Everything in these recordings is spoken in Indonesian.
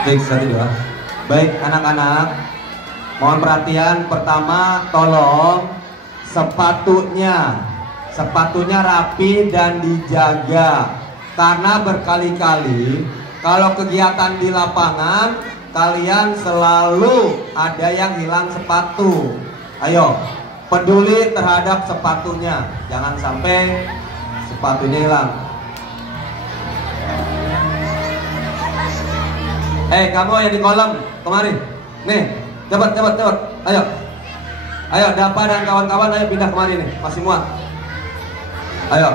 Baik, satu dua. Baik anak-anak, mohon perhatian. Pertama, tolong sepatunya rapi dan dijaga. Karena berkali-kali kalau kegiatan di lapangan kalian selalu ada yang hilang sepatu. Ayo, peduli terhadap sepatunya, jangan sampai sepatunya hilang. Kamu yang di kolam kemari. Nih, cepat. Ayo. Ayo, Dapa dan kawan-kawan ayo pindah kemari nih, masih muat. Ayo.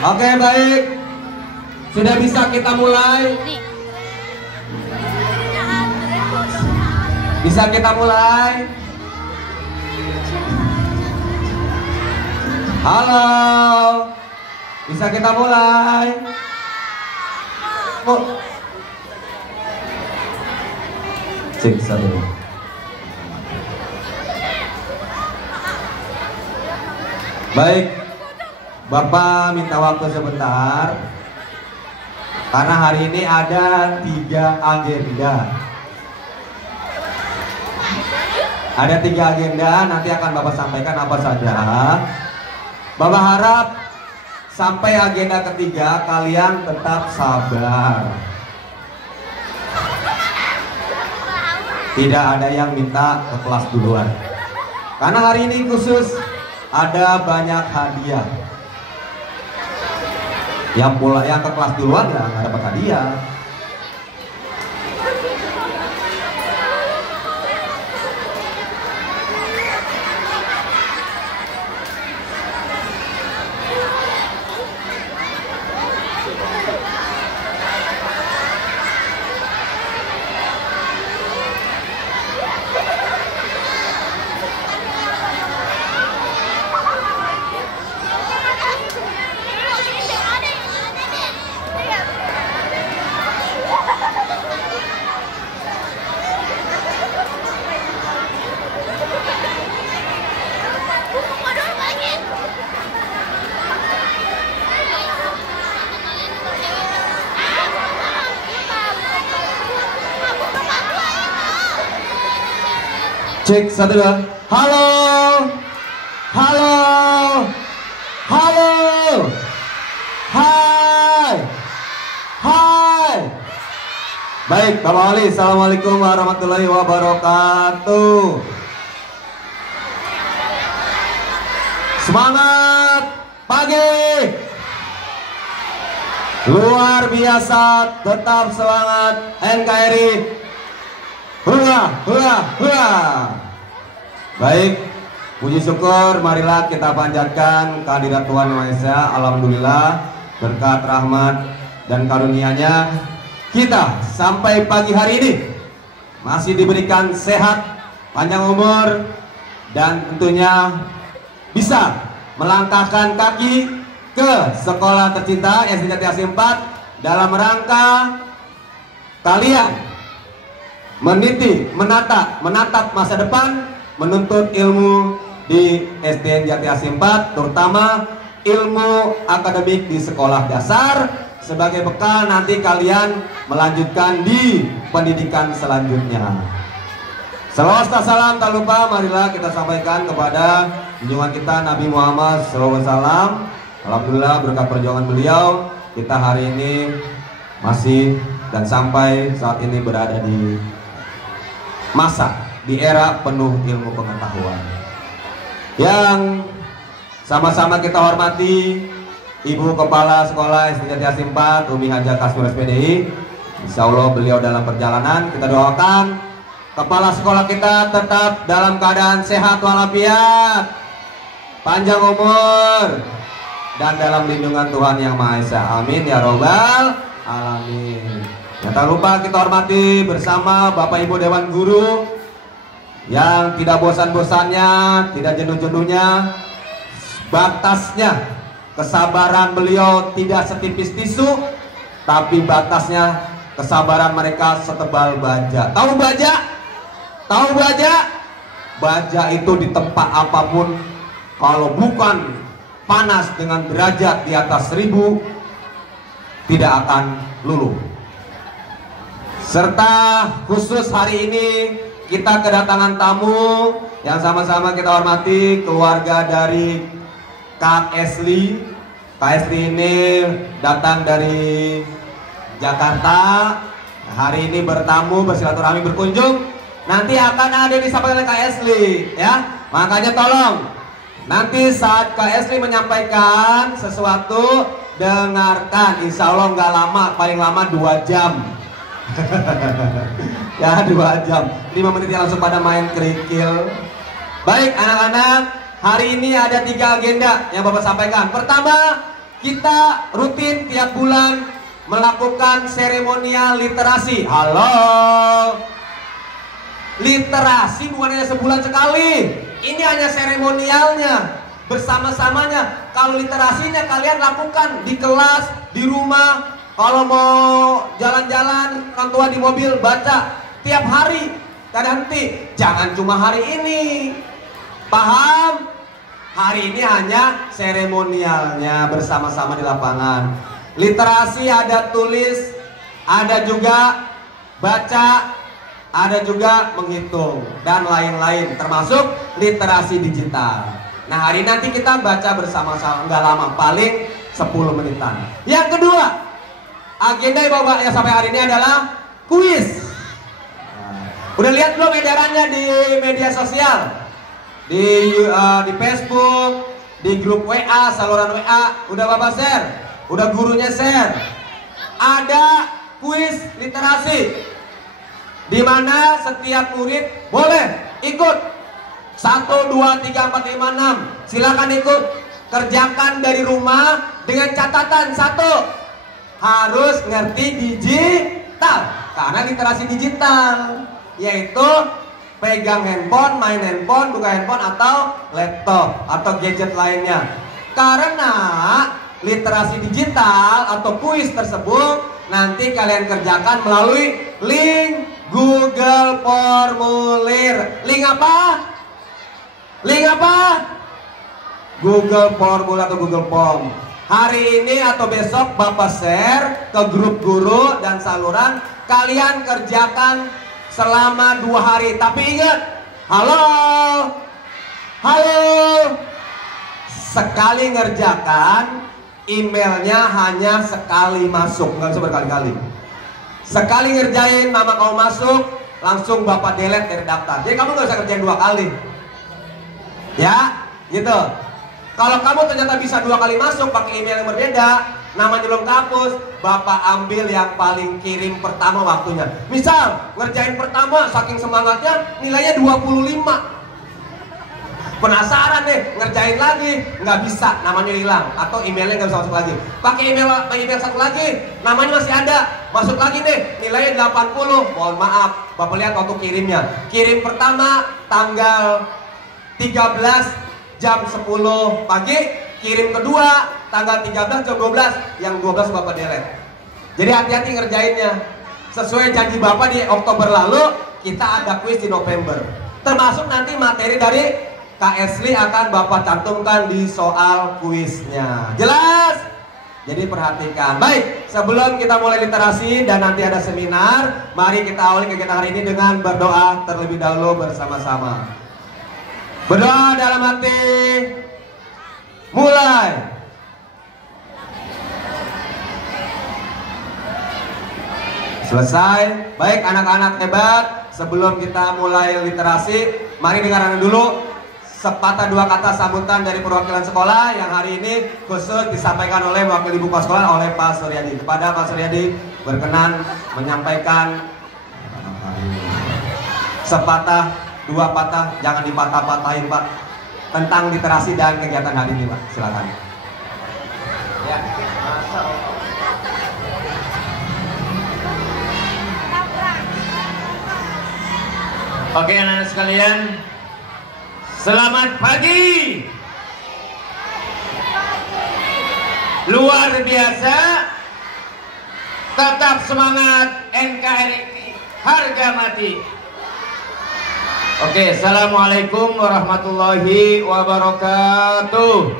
Oke, baik. Sudah bisa kita mulai? Bisa kita mulai? Halo. Bisa kita mulai? Cek satu. Baik. Bapak minta waktu sebentar. Karena hari ini ada 3 agenda. Ada 3 agenda, nanti akan Bapak sampaikan apa saja. Bapak harap sampai agenda ketiga kalian tetap sabar. Tidak ada yang minta ke kelas duluan. Karena hari ini khusus ada banyak hadiah. Yang ke kelas duluan ya nggak dapat hadiah. Cek satu dua. Halo. Halo. Halo. Hai. Hai. Baik, Bapak Wali, Assalamualaikum warahmatullahi wabarakatuh. Semangat pagi. Luar biasa, tetap semangat NKRI. Hurra, hurra, hurra. Baik, puji syukur marilah kita panjatkan kehadirat Tuhan Yang Maha Esa. Alhamdulillah berkat rahmat dan karunia-Nya kita sampai pagi hari ini masih diberikan sehat, panjang umur, dan tentunya bisa melangkahkan kaki ke sekolah tercinta SD Jati Asih 4 dalam rangka kalian meniti, menatap masa depan, menuntut ilmu di SDN Jati Asih 4, terutama ilmu akademik di sekolah dasar sebagai bekal nanti kalian melanjutkan di pendidikan selanjutnya. Salawat salam tak lupa marilah kita sampaikan kepada junjungan kita Nabi Muhammad SAW. Alhamdulillah berkat perjuangan beliau kita hari ini masih dan sampai saat ini berada di masa, di era penuh ilmu pengetahuan. Yang sama-sama kita hormati Ibu Kepala Sekolah SD Jati Asih 4 Umi Haja Kasmir SPDI. Insya Allah beliau dalam perjalanan, kita doakan kepala sekolah kita tetap dalam keadaan sehat walafiat, panjang umur, dan dalam lindungan Tuhan Yang Maha Esa. Amin ya robbal alamin. Tak lupa kita hormati bersama Bapak Ibu Dewan Guru yang tidak bosan-bosannya, tidak jenuh-jenuhnya, batasnya kesabaran beliau tidak setipis tisu, tapi batasnya kesabaran mereka setebal baja. Tahu baja? Tahu baja? Baja itu di tempat apapun, kalau bukan panas dengan derajat di atas 1000, tidak akan luluh. Serta khusus hari ini kita kedatangan tamu yang sama-sama kita hormati, keluarga dari Kak Esli. Kak Esli ini datang dari Jakarta. Hari ini bertamu, bersilaturahmi, berkunjung. Nanti akan ada disampaikan oleh Kak Esli, ya. Makanya tolong nanti saat Kak Esli menyampaikan sesuatu, dengarkan. Insya Allah nggak lama, paling lama 2 jam. Ya 2 jam, 5 menit langsung pada main kerikil. Baik anak-anak, hari ini ada 3 agenda yang Bapak sampaikan. Pertama, kita rutin tiap bulan melakukan seremonial literasi. Halo, literasi bukan hanya sebulan sekali. Ini hanya seremonialnya, bersama-samanya. Kalau literasinya kalian lakukan di kelas, di rumah. Kalau mau jalan-jalan, orang tua di mobil, baca tiap hari, tak ada henti. Jangan cuma hari ini, paham? Hari ini hanya seremonialnya bersama-sama di lapangan. Literasi ada tulis, ada juga baca, ada juga menghitung, dan lain-lain, termasuk literasi digital. Nah hari nanti kita baca bersama-sama, nggak lama, paling 10 menitan. Yang kedua, agenda Bapak yang sampai hari ini adalah kuis. Udah lihat belum edarannya di media sosial? Di Facebook, di grup WA, saluran WA, udah Bapak share, udah gurunya share. Ada kuis literasi di mana setiap murid boleh ikut 1, 2, 3, 4, 5, 6. Silakan ikut. Kerjakan dari rumah dengan catatan 1, harus ngerti digital, karena literasi digital yaitu pegang handphone, main handphone, buka handphone atau laptop atau gadget lainnya. Karena literasi digital atau kuis tersebut nanti kalian kerjakan melalui link Google Formulir. Link apa? Link apa? Google Formulir atau Google Form. Hari ini atau besok Bapak share ke grup guru dan saluran. Kalian kerjakan selama 2 hari. Tapi ingat, halo, sekali ngerjakan, emailnya hanya sekali masuk, nggak usah berkali-kali. Sekali ngerjain nama kamu masuk, langsung Bapak delete dari daftar. Jadi kamu nggak usah kerjain 2 kali. Ya, gitu. Kalau kamu ternyata bisa 2 kali masuk pakai email yang berbeda, namanya belum kehapus, Bapak ambil yang paling kirim pertama waktunya. Misal, ngerjain pertama saking semangatnya nilainya 25. Penasaran deh, ngerjain lagi, nggak bisa, namanya hilang atau emailnya nggak bisa masuk lagi. Pakai email satu lagi, namanya masih ada, masuk lagi deh, nilainya 80. Mohon maaf, Bapak lihat waktu kirimnya. Kirim pertama tanggal 13 jam 10 pagi, kirim kedua tanggal 13 jam 12, yang 12 Bapak delete. Jadi hati-hati ngerjainnya. Sesuai janji Bapak di Oktober lalu, kita ada kuis di November. Termasuk nanti materi dari Kak Esli akan Bapak cantumkan di soal kuisnya. Jelas? Jadi perhatikan. Baik, sebelum kita mulai literasi dan nanti ada seminar, mari kita awali kegiatan hari ini dengan berdoa terlebih dahulu bersama-sama. Berdoa dalam hati. Mulai. Selesai. Baik anak-anak hebat, sebelum kita mulai literasi, mari dengarkan dulu sepatah 2 kata sambutan dari perwakilan sekolah yang hari ini khusus disampaikan oleh wakil ibu kepala sekolah oleh Pak Suryadi. Kepada Pak Suryadi berkenan menyampaikan sepatah 2 patah, jangan dipatah-patahin Pak, tentang literasi dan kegiatan hari ini Pak. Silakan. Ya. Oke anak-anak sekalian, selamat pagi. Luar biasa. Tetap semangat, NKRI harga mati. Oke, assalamualaikum warahmatullahi wabarakatuh.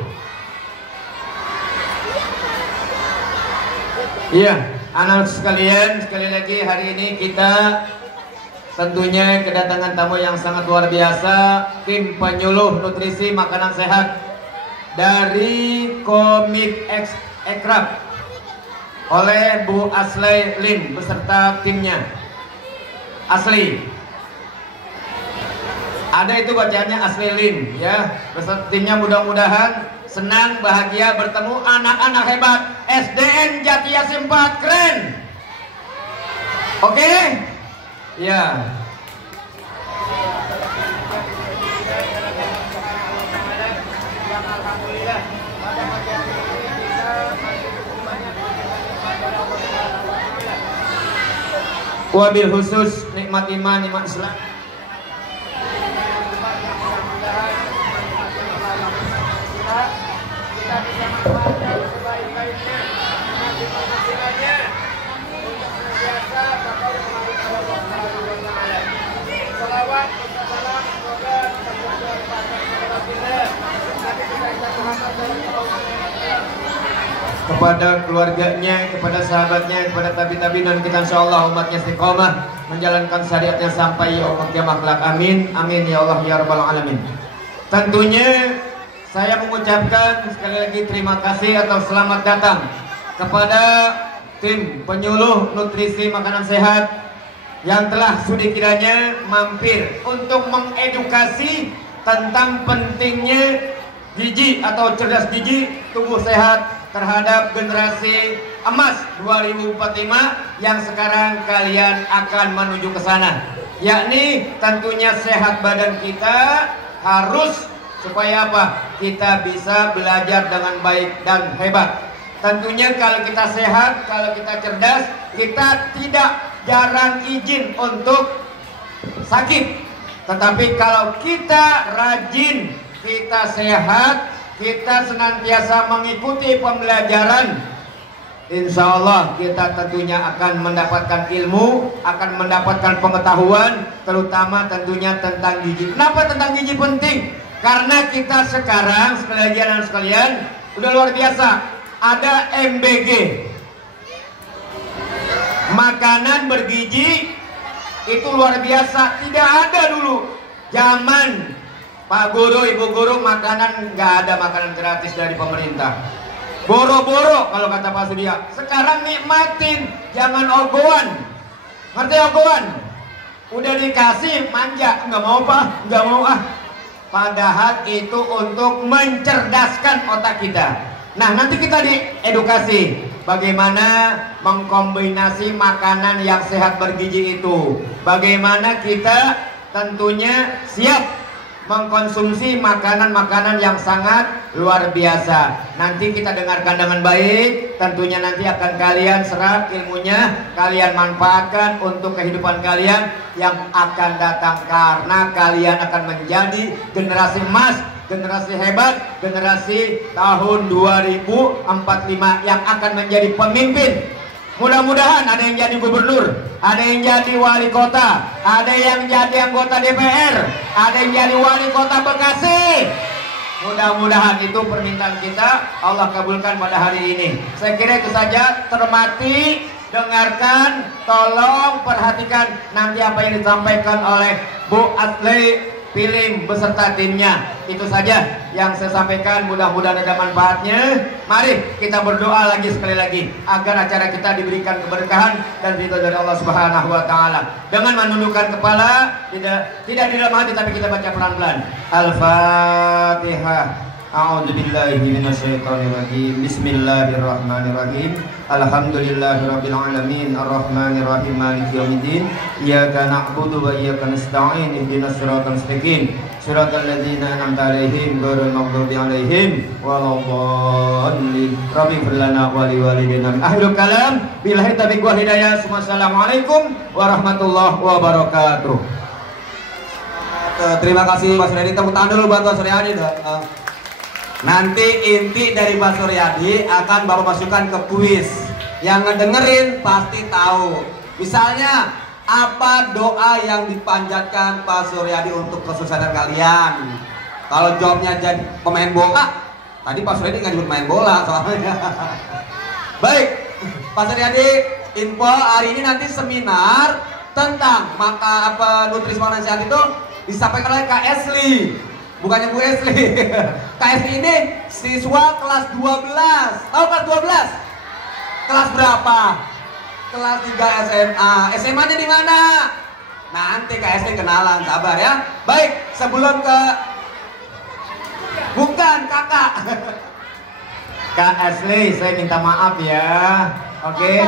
Iya, anak sekalian, sekali lagi hari ini kita tentunya kedatangan tamu yang sangat luar biasa, tim penyuluh nutrisi makanan sehat dari Komit Ekrab oleh Bu Asli Lim beserta timnya. Asli, ada itu bacaannya Asli Lim ya, beserta timnya. Mudah-mudahan senang bahagia bertemu anak-anak hebat SDN Jati Asih 4. Keren. Oke? Ya. Wabil khusus nikmat iman, nikmat Islam. Kita bisa manfaatkan sebaik-baiknya. Nanti penghasilannya untuk senantiasa bakal menghargai Allah Subhanahu wa taala. Salawat dan salam semoga tercurah kepada kita. Nanti kita Muhammad sallallahu alaihi wasallam, kepada keluarganya, kepada sahabatnya, kepada tabi-tabi dan kita insyaallah umatnya istiqomah menjalankan syariatnya sampai yaumul qiyamah kelak. Amin amin ya Allah ya rabbal alamin. Tentunya saya mengucapkan sekali lagi terima kasih atau selamat datang kepada tim penyuluh nutrisi makanan sehat yang telah sudi kiranya mampir untuk mengedukasi tentang pentingnya gizi atau cerdas gizi tubuh sehat terhadap generasi emas 2045 yang sekarang kalian akan menuju ke sana, yakni tentunya sehat badan kita harus supaya apa? Kita bisa belajar dengan baik dan hebat. Tentunya kalau kita sehat, kalau kita cerdas, kita tidak jarang izin untuk sakit. Tetapi kalau kita rajin, kita sehat, kita senantiasa mengikuti pembelajaran, insya Allah kita tentunya akan mendapatkan ilmu, akan mendapatkan pengetahuan, terutama tentunya tentang gizi. Kenapa tentang gizi penting? Karena kita sekarang, sekalian, udah luar biasa, ada MBG, makanan bergizi, itu luar biasa, tidak ada dulu. Zaman Pak Guru, Ibu Guru, makanan nggak ada makanan gratis dari pemerintah. Boro-boro kalau kata Pak Surya. Sekarang nikmatin, jangan ogohan. Ngerti ya kawan? Udah dikasih manja, nggak mau pak, nggak mau ah. Padahal itu untuk mencerdaskan otak kita. Nah nanti kita diedukasi bagaimana mengkombinasi makanan yang sehat bergizi itu. Bagaimana kita tentunya siap mengkonsumsi makanan-makanan yang sangat luar biasa. Nanti kita dengarkan dengan baik. Tentunya nanti akan kalian serap ilmunya, kalian manfaatkan untuk kehidupan kalian yang akan datang. Karena kalian akan menjadi generasi emas, generasi hebat, generasi tahun 2045 yang akan menjadi pemimpin. Mudah-mudahan ada yang jadi gubernur, ada yang jadi wali kota, ada yang jadi anggota DPR, ada yang jadi wali kota Bekasi. Mudah-mudahan itu permintaan kita, Allah kabulkan pada hari ini. Saya kira itu saja. Termati, dengarkan, tolong perhatikan nanti apa yang disampaikan oleh Bu Asli Pilim beserta timnya. Itu saja yang saya sampaikan, mudah-mudahan ada manfaatnya. Mari kita berdoa lagi sekali lagi agar acara kita diberikan keberkahan dan ridho dari Allah Subhanahu wa taala. Dengan menundukkan kepala, tidak di dalam hati tapi kita baca pelan-pelan. Al-Fatihah. A'udzubillahi minasyaitonirrajim. Bismillahirrahmanirrahim. Alhamdulillahirabbil alamin arrahmanirrahim maliki yaumiddin. Iyyaka na'budu wa iyyaka nasta'in. Ihdinas siratal mustaqim. Siratal ladzina an'amta 'alaihim ghairil maghdubi 'alaihim waladdallin. Rabbighfir lana wa liwalidayna. Akhirul kalam billahi taufiq wal hidayah. Wassalamualaikum warahmatullahi wabarakatuh. Terima kasih Pak Suryadi. Tepuk tangan dulu buat Pak Suryadi. Nanti inti dari Pak Suryadi akan Bapak masukkan ke kuis. Yang ngedengerin pasti tahu. Misalnya apa doa yang dipanjatkan Pak Suryadi untuk kesuksesan kalian? Kalau jawabnya jadi pemain bola, tadi Pak Suryadi nggak nyebut main bola soalnya. Baik, Pak Suryadi, info hari ini nanti seminar tentang nutrisi makanan sehat itu disampaikan oleh Kak Esli. Bukannya Bu Esli. Kak Esli ini siswa kelas 12. Tahu kelas 12? Kelas berapa? Kelas 3 SMA. SMA-nya di mana? Nanti Kak Esli kenalan, sabar ya. Baik, sebelum ke bukan kakak. Kak Esli, saya minta maaf ya. Oke.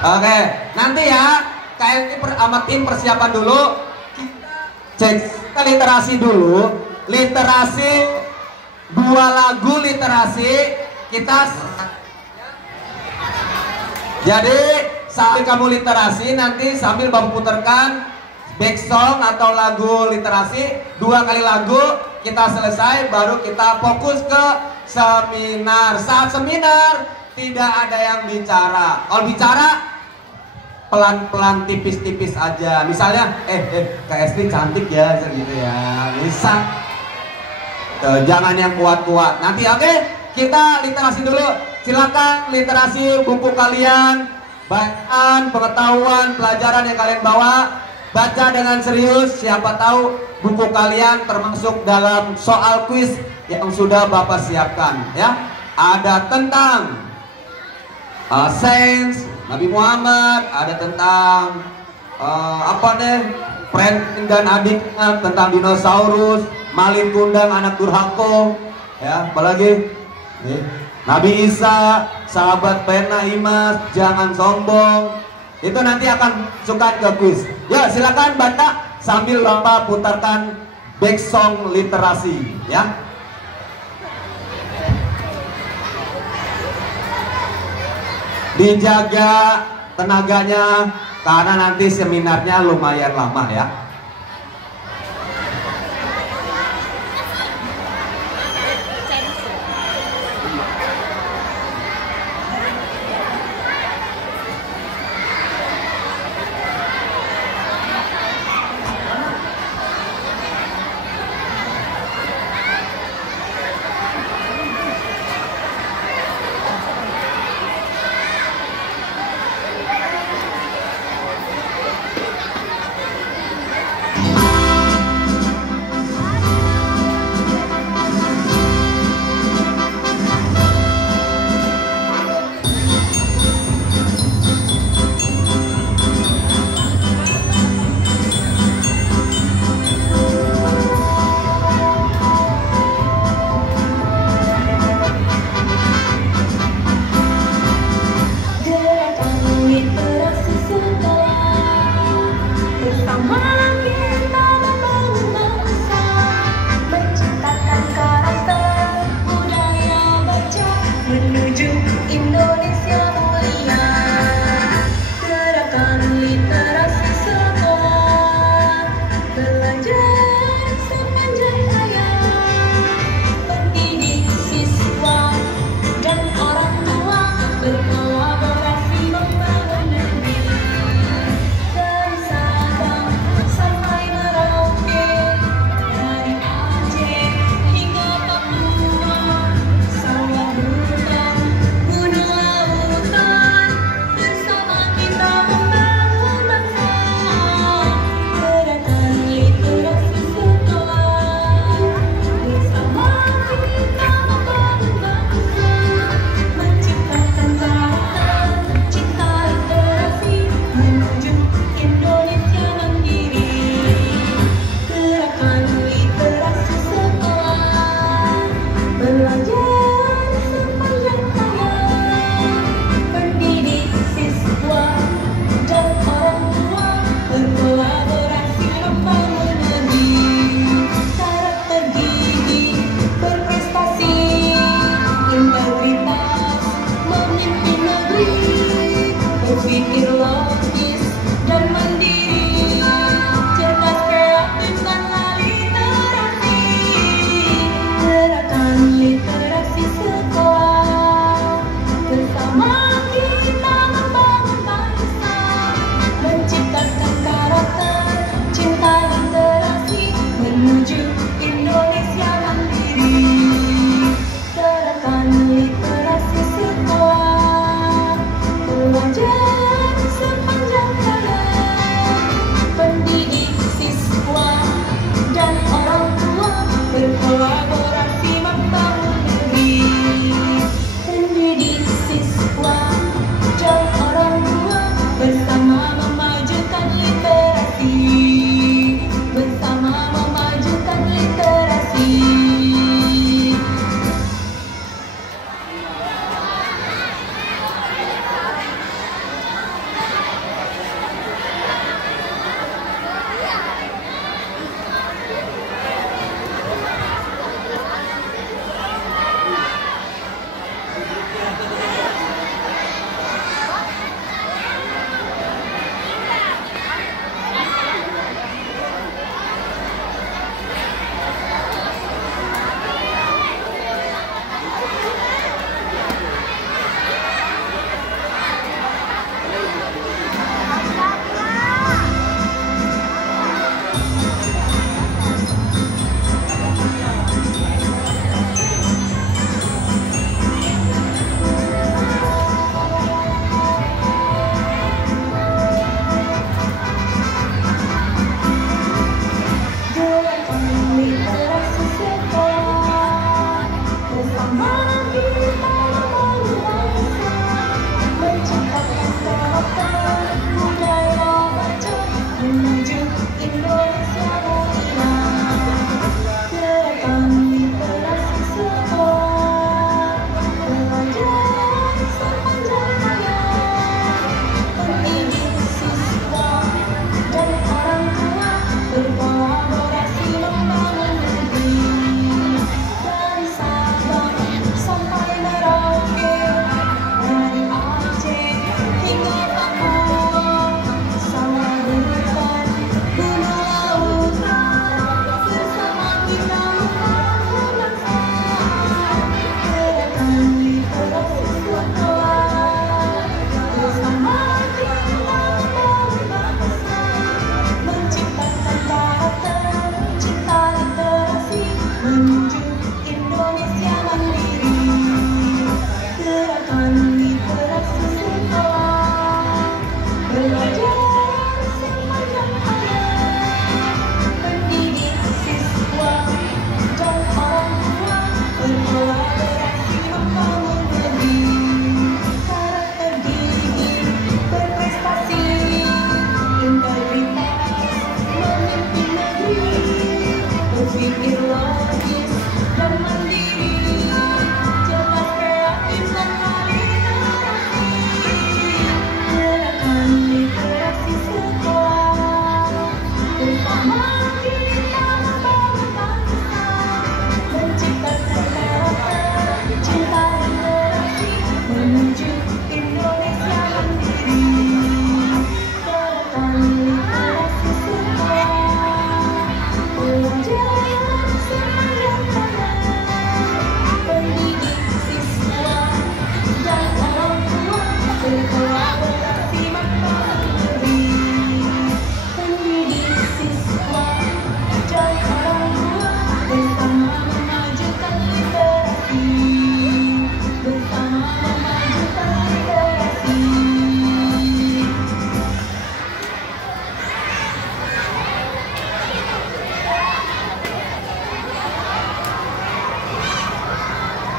Oke, nanti ya Kak Esli sama tim persiapan dulu. Cek literasi dulu, literasi 2 lagu literasi kita. Jadi sambil kamu literasi nanti sambil Bapak putarkan back song atau lagu literasi 2 kali lagu, kita selesai baru kita fokus ke seminar. Saat seminar tidak ada yang bicara. Kalau bicara pelan-pelan tipis-tipis aja. Misalnya Kak Esli cantik ya gitu ya. Bisa. Jangan yang kuat-kuat. Nanti oke, kita literasi dulu. Silakan literasi buku kalian, bacaan, pengetahuan, pelajaran yang kalian bawa. Baca dengan serius. Siapa tahu buku kalian termasuk dalam soal kuis yang sudah Bapak siapkan ya. Ada tentang sains Nabi Muhammad, ada tentang Pren dan adiknya, tentang dinosaurus, Malin Kundang anak durhaka, ya, apalagi Nabi Isa, sahabat pena Imas, jangan sombong. Itu nanti akan suka ke kuis. Ya, silakan baca sambil Bapak putarkan back song literasi, ya. Dijaga tenaganya karena nanti seminarnya lumayan lama ya.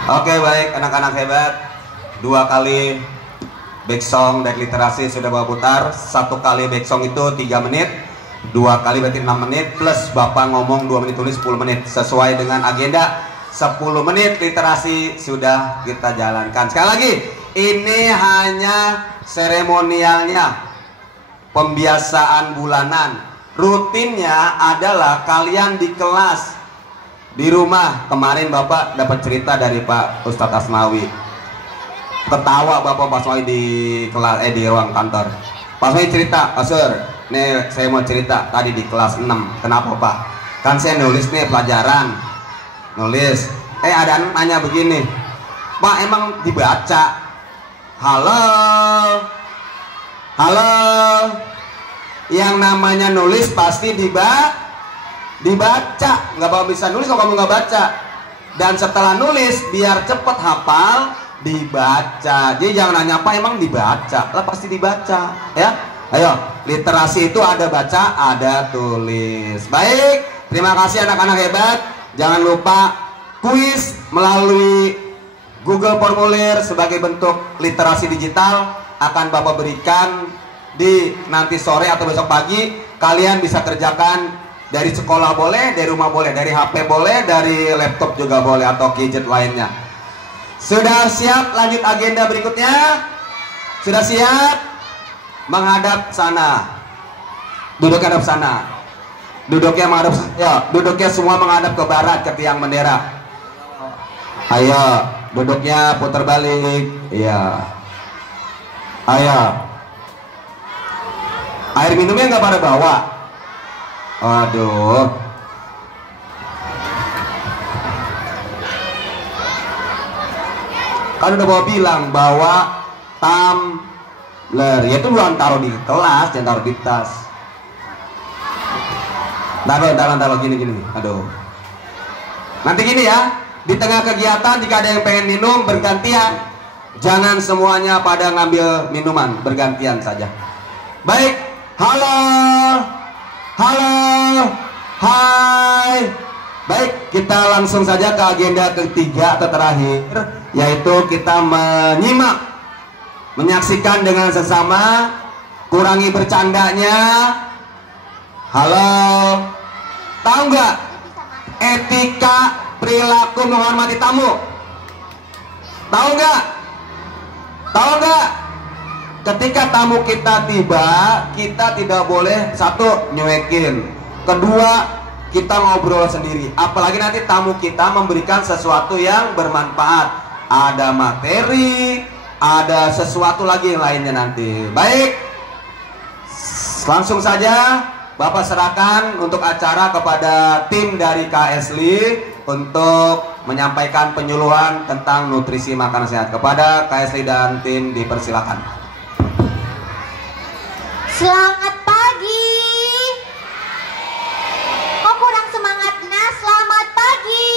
Oke, baik anak-anak hebat. 2 kali back song dari literasi sudah bawa putar. 1 kali back song itu 3 menit, 2 kali berarti 6 menit, plus Bapak ngomong 2 menit, tulis 10 menit. Sesuai dengan agenda 10 menit literasi sudah kita jalankan. Sekali lagi, ini hanya seremonialnya, pembiasaan bulanan. Rutinnya adalah kalian di kelas, di rumah. Kemarin Bapak dapat cerita dari Pak Ustadz Asmawi. Ketawa Bapak Pak Asmawi di kelas di ruang kantor. Pak Asmawi cerita, "Sir, nih saya mau cerita tadi di kelas 6. Kenapa Pak? Kan saya nulis nih pelajaran. Nulis. Ada anak nanya begini. Pak, emang dibaca?" Halo. Halo. Yang namanya nulis pasti dibaca, nggak bakal bisa nulis kalau kamu nggak baca. Dan setelah nulis biar cepet hafal, dibaca. Jadi jangan nanya apa emang dibaca, lah pasti dibaca ya. Ayo, literasi itu ada baca, ada tulis. Baik, terima kasih anak-anak hebat. Jangan lupa kuis melalui Google Formulir sebagai bentuk literasi digital akan Bapak berikan di nanti sore atau besok pagi. Kalian bisa kerjakan dari sekolah boleh, dari rumah boleh, dari HP boleh, dari laptop juga boleh, atau gadget lainnya. Sudah siap lanjut agenda berikutnya? Sudah siap? Menghadap sana. Duduk hadap sana. Duduknya menghadap, ya, duduknya semua menghadap ke barat, ke tiang bendera. Ayo, duduknya putar balik. Iya. Ayo. Air minumnya nggak pada bawa. Aduh. Kan udah bawa bilang bawa tumbler. Ya itu bukan taruh di kelas, jangan taruh di tas. Taruh gini. Aduh. Nanti gini ya, di tengah kegiatan jika ada yang pengen minum bergantian. Jangan semuanya pada ngambil minuman, bergantian saja. Baik, halo. Halo, hai. Baik, kita langsung saja ke agenda ketiga atau terakhir, yaitu kita menyaksikan dengan sesama. Kurangi bercandanya. Halo, tahu nggak etika perilaku menghormati tamu? Tahu nggak? Tahu nggak? Ketika tamu kita tiba, kita tidak boleh, 1, nyuekin. 2, kita ngobrol sendiri. Apalagi nanti tamu kita memberikan sesuatu yang bermanfaat. Ada materi, ada sesuatu lagi yang lainnya nanti. Baik, langsung saja Bapak serahkan untuk acara kepada tim dari KSLI untuk menyampaikan penyuluhan tentang nutrisi makanan sehat. Kepada KSLI dan tim dipersilakan. Selamat pagi. Kok kurang semangatnya? Selamat pagi.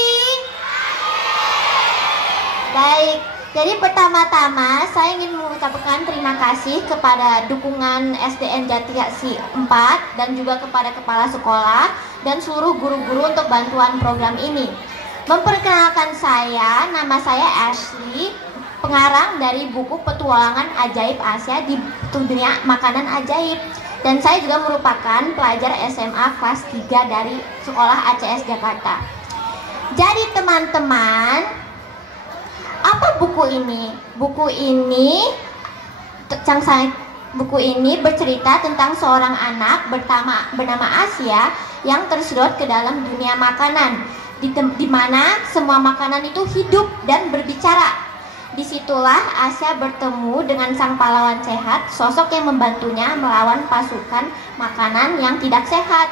Baik, jadi pertama-tama saya ingin mengucapkan terima kasih kepada dukungan SDN Jatiasi 4 dan juga kepada kepala sekolah dan seluruh guru-guru untuk bantuan program ini. Memperkenalkan saya, nama saya Ashley, pengarang dari buku Petualangan Ajaib Asia di Dunia Makanan Ajaib. Dan saya juga merupakan pelajar SMA kelas 3 dari Sekolah ACS Jakarta. Jadi teman-teman, apa buku ini? Buku ini bercerita tentang seorang anak bernama Asia yang tersedot ke dalam dunia makanan, di mana semua makanan itu hidup dan berbicara. Disitulah Asia bertemu dengan sang pahlawan sehat, sosok yang membantunya melawan pasukan makanan yang tidak sehat.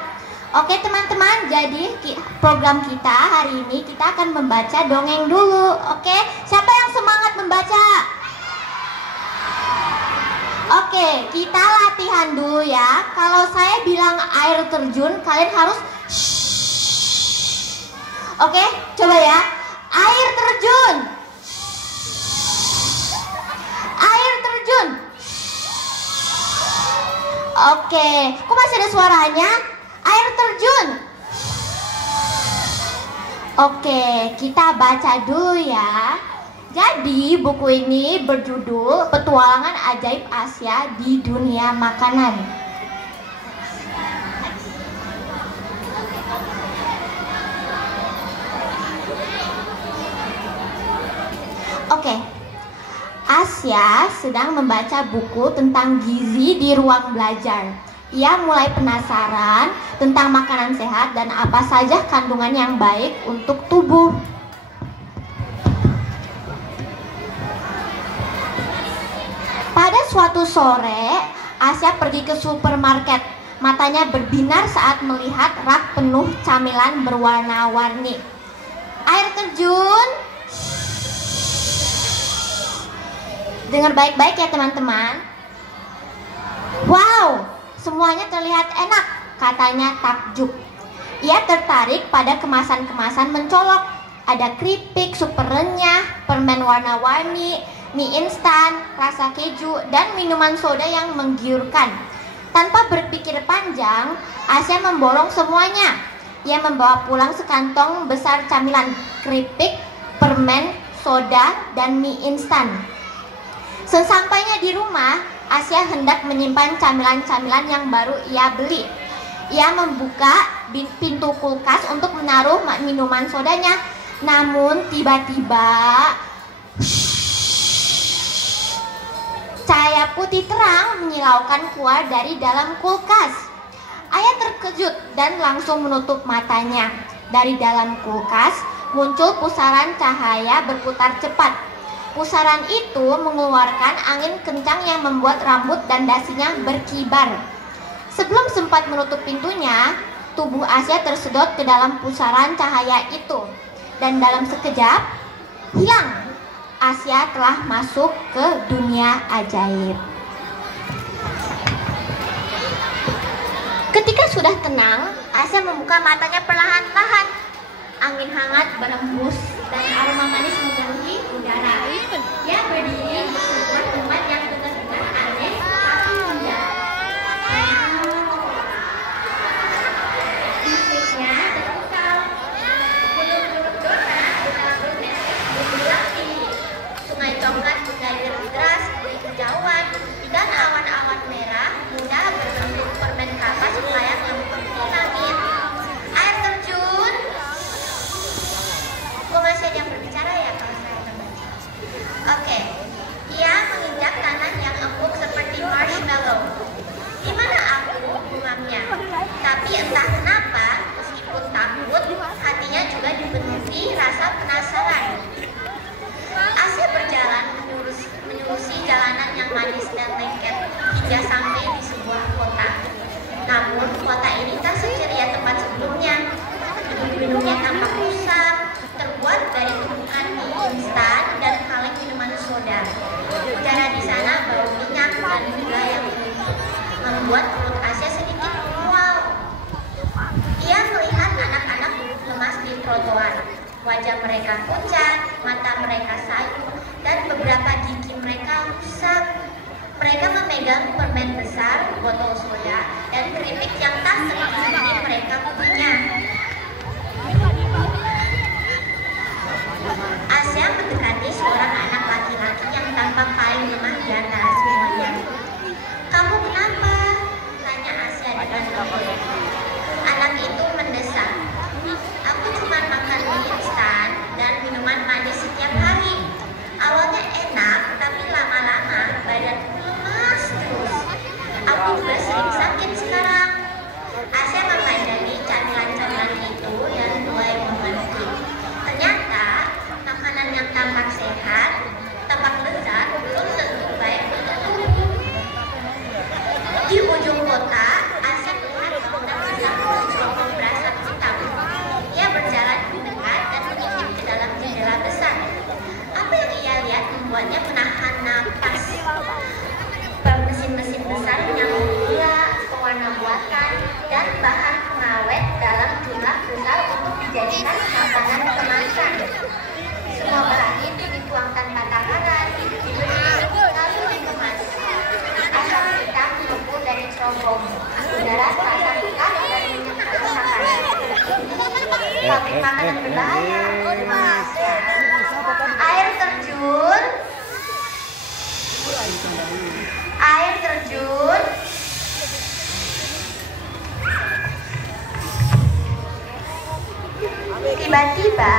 Oke teman-teman, jadi program kita hari ini kita akan membaca dongeng dulu. Oke, siapa yang semangat membaca? Oke, kita latihan dulu ya. Kalau saya bilang air terjun, kalian harus shhh. Oke, coba ya. Air terjun. Air terjun. Oke, kok masih ada suaranya? Air terjun. Oke, kita baca dulu ya. Jadi buku ini berjudul Petualangan Ajaib Asia di Dunia Makanan. Oke, Asia sedang membaca buku tentang gizi di ruang belajar. Ia mulai penasaran tentang makanan sehat dan apa saja kandungan yang baik untuk tubuh. Pada suatu sore, Asia pergi ke supermarket. Matanya berbinar saat melihat rak penuh camilan berwarna-warni. Air terjun. Dengar baik-baik ya teman-teman. Wow, semuanya terlihat enak, katanya takjub. Ia tertarik pada kemasan-kemasan mencolok. Ada keripik super renyah, permen warna-warni, mie instan, rasa keju, dan minuman soda yang menggiurkan. Tanpa berpikir panjang, Asia memborong semuanya. Ia membawa pulang sekantong besar camilan, keripik, permen, soda, dan mie instan. Sesampainya di rumah, Asia hendak menyimpan camilan-camilan yang baru ia beli. Ia membuka pintu kulkas untuk menaruh minuman sodanya. Namun tiba-tiba cahaya putih terang menyilaukan keluar dari dalam kulkas. Ayah terkejut dan langsung menutup matanya. Dari dalam kulkas muncul pusaran cahaya berputar cepat. Pusaran itu mengeluarkan angin kencang yang membuat rambut dan dasinya berkibar. Sebelum sempat menutup pintunya, tubuh Asia tersedot ke dalam pusaran cahaya itu. Dan dalam sekejap, hilang. Asia telah masuk ke dunia ajaib. Ketika sudah tenang, Asia membuka matanya perlahan-lahan. Angin hangat berembus dan aroma manis memenuhi udara. Dia berdiri di sebuah tempat yang benar-benar aneh tapi indah. Fisiknya terpukau. Gunung-gunung donat di dalam netes bergerak tinggi. Sungai coklat mengalir deras dari kejauhan dan awan-awan merah muda berbentuk permen kapas melayang di langit. Air terjun. Kok masih ada yang berbicara ya kalau saya membaca? Oke, ia menginjak tanah yang empuk seperti marshmallow. Di mana aku, gumamnya? Tapi entah kenapa, meskipun takut, hatinya juga dipenuhi rasa penasaran. Asia berjalan menyusupi jalanan yang manis dan lengket hingga sampai di sebuah kota. Namun kota ini tak seceria tempat sebelumnya. Gedung-gedungnya tampak rusak, terbuat dari tumpukan mie instan dan kaleng minuman soda. Udara di sana bau minyak dan gula yang membuat perut Asia sedikit mual. Ia melihat anak-anak duduk lemas di trotoar. Wajah mereka pucat, mata mereka sayu, dan beberapa gigi mereka rusak. Mereka memegang permen besar, botol soda, dan keripik yang tak seperti mereka punya. Asia mendekati seorang anak laki-laki yang tampak paling lemah di antara semuanya. "Kamu kenapa?" tanya Asia dengan lembut. Anak itu mendesak, "Aku cuma makan mie instan dan minuman manis setiap hari. Awalnya enak, tapi lama-lama badanku lemas terus. Aku juga sering sakit sekarang." Asia memandang pabrik makanan berbahaya. Air terjun, air terjun. Tiba-tiba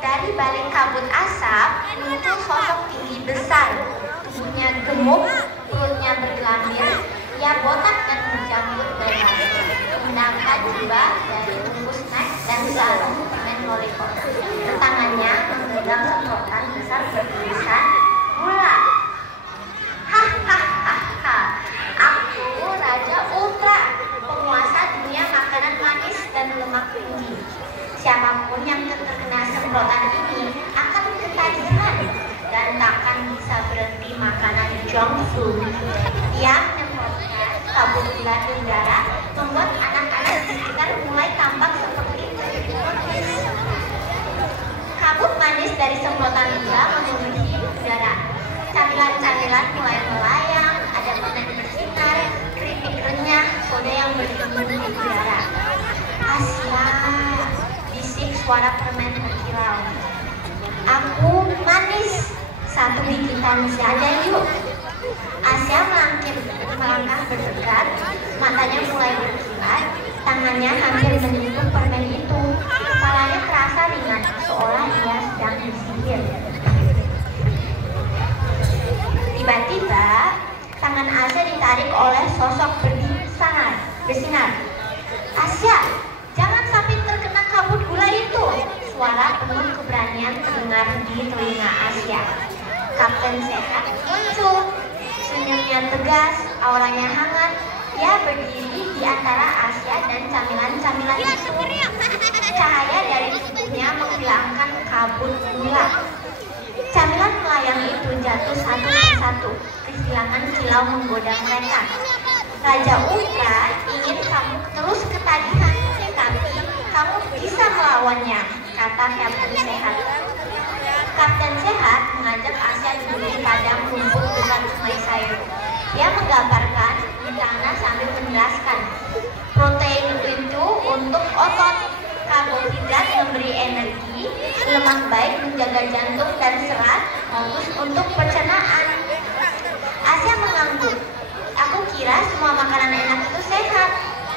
dari balik kabut asap muncul sosok tinggi besar. Tubuhnya gemuk, perutnya bergelambir, ia botak dan berjambut lebar. Menggunakan jubah dari bungkus snack dan sarung permen lollipop. Tangannya menggenggam semprotan besar bertulisan gula. Hahaha, aku Raja Ultra, penguasa dunia makanan manis dan lemak tinggi. Siapapun yang terkena semprotan ini akan ketagihan dan takkan bisa berhenti makanan junk food. Ia menyemprotkan kabut gula di udara, membuat anak-anak di sekitar mulai tampak seperti manis. Kabut manis dari semprotan gula memenuhi udara. Camilan-camilan mulai melayang, ada permen bersinar, keripik renyah, soda yang berdebu di udara. Asia, bisik suara permen berkilau. Aku manis, satu gigitan saja yuk. Asia melangkah berdekat, matanya mulai berkilat, tangannya hampir menyentuh permen itu. Kepalanya terasa ringan, seolah ia sedang disihir. Tiba-tiba, tangan Asia ditarik oleh sosok bersinar. Asia, jangan sampai terkena kabut gula itu. Suara penuh keberanian terdengar di telinga Asia. Kapten Sehat muncul. Senyumnya tegas, auranya hangat. Ia berdiri di antara Asia dan camilan-camilan itu. Cahaya dari tubuhnya menghilangkan kabut gula. Camilan melayang itu jatuh satu persatu, kehilangan kilau menggoda mereka. Raja Ultra ingin kamu terus ketagihan, tapi kamu bisa melawannya, kata Kapten Sehat. Kapten Sehat mengajak Asia duduk di padang rumput dekat sungai sayur. Dia menggambarkan di tanah sambil menjelaskan, protein itu untuk otot, karbohidrat memberi energi, lemak baik menjaga jantung dan serat, bagus untuk pencernaan. Asia mengangguk. Aku kira semua makanan enak itu sehat,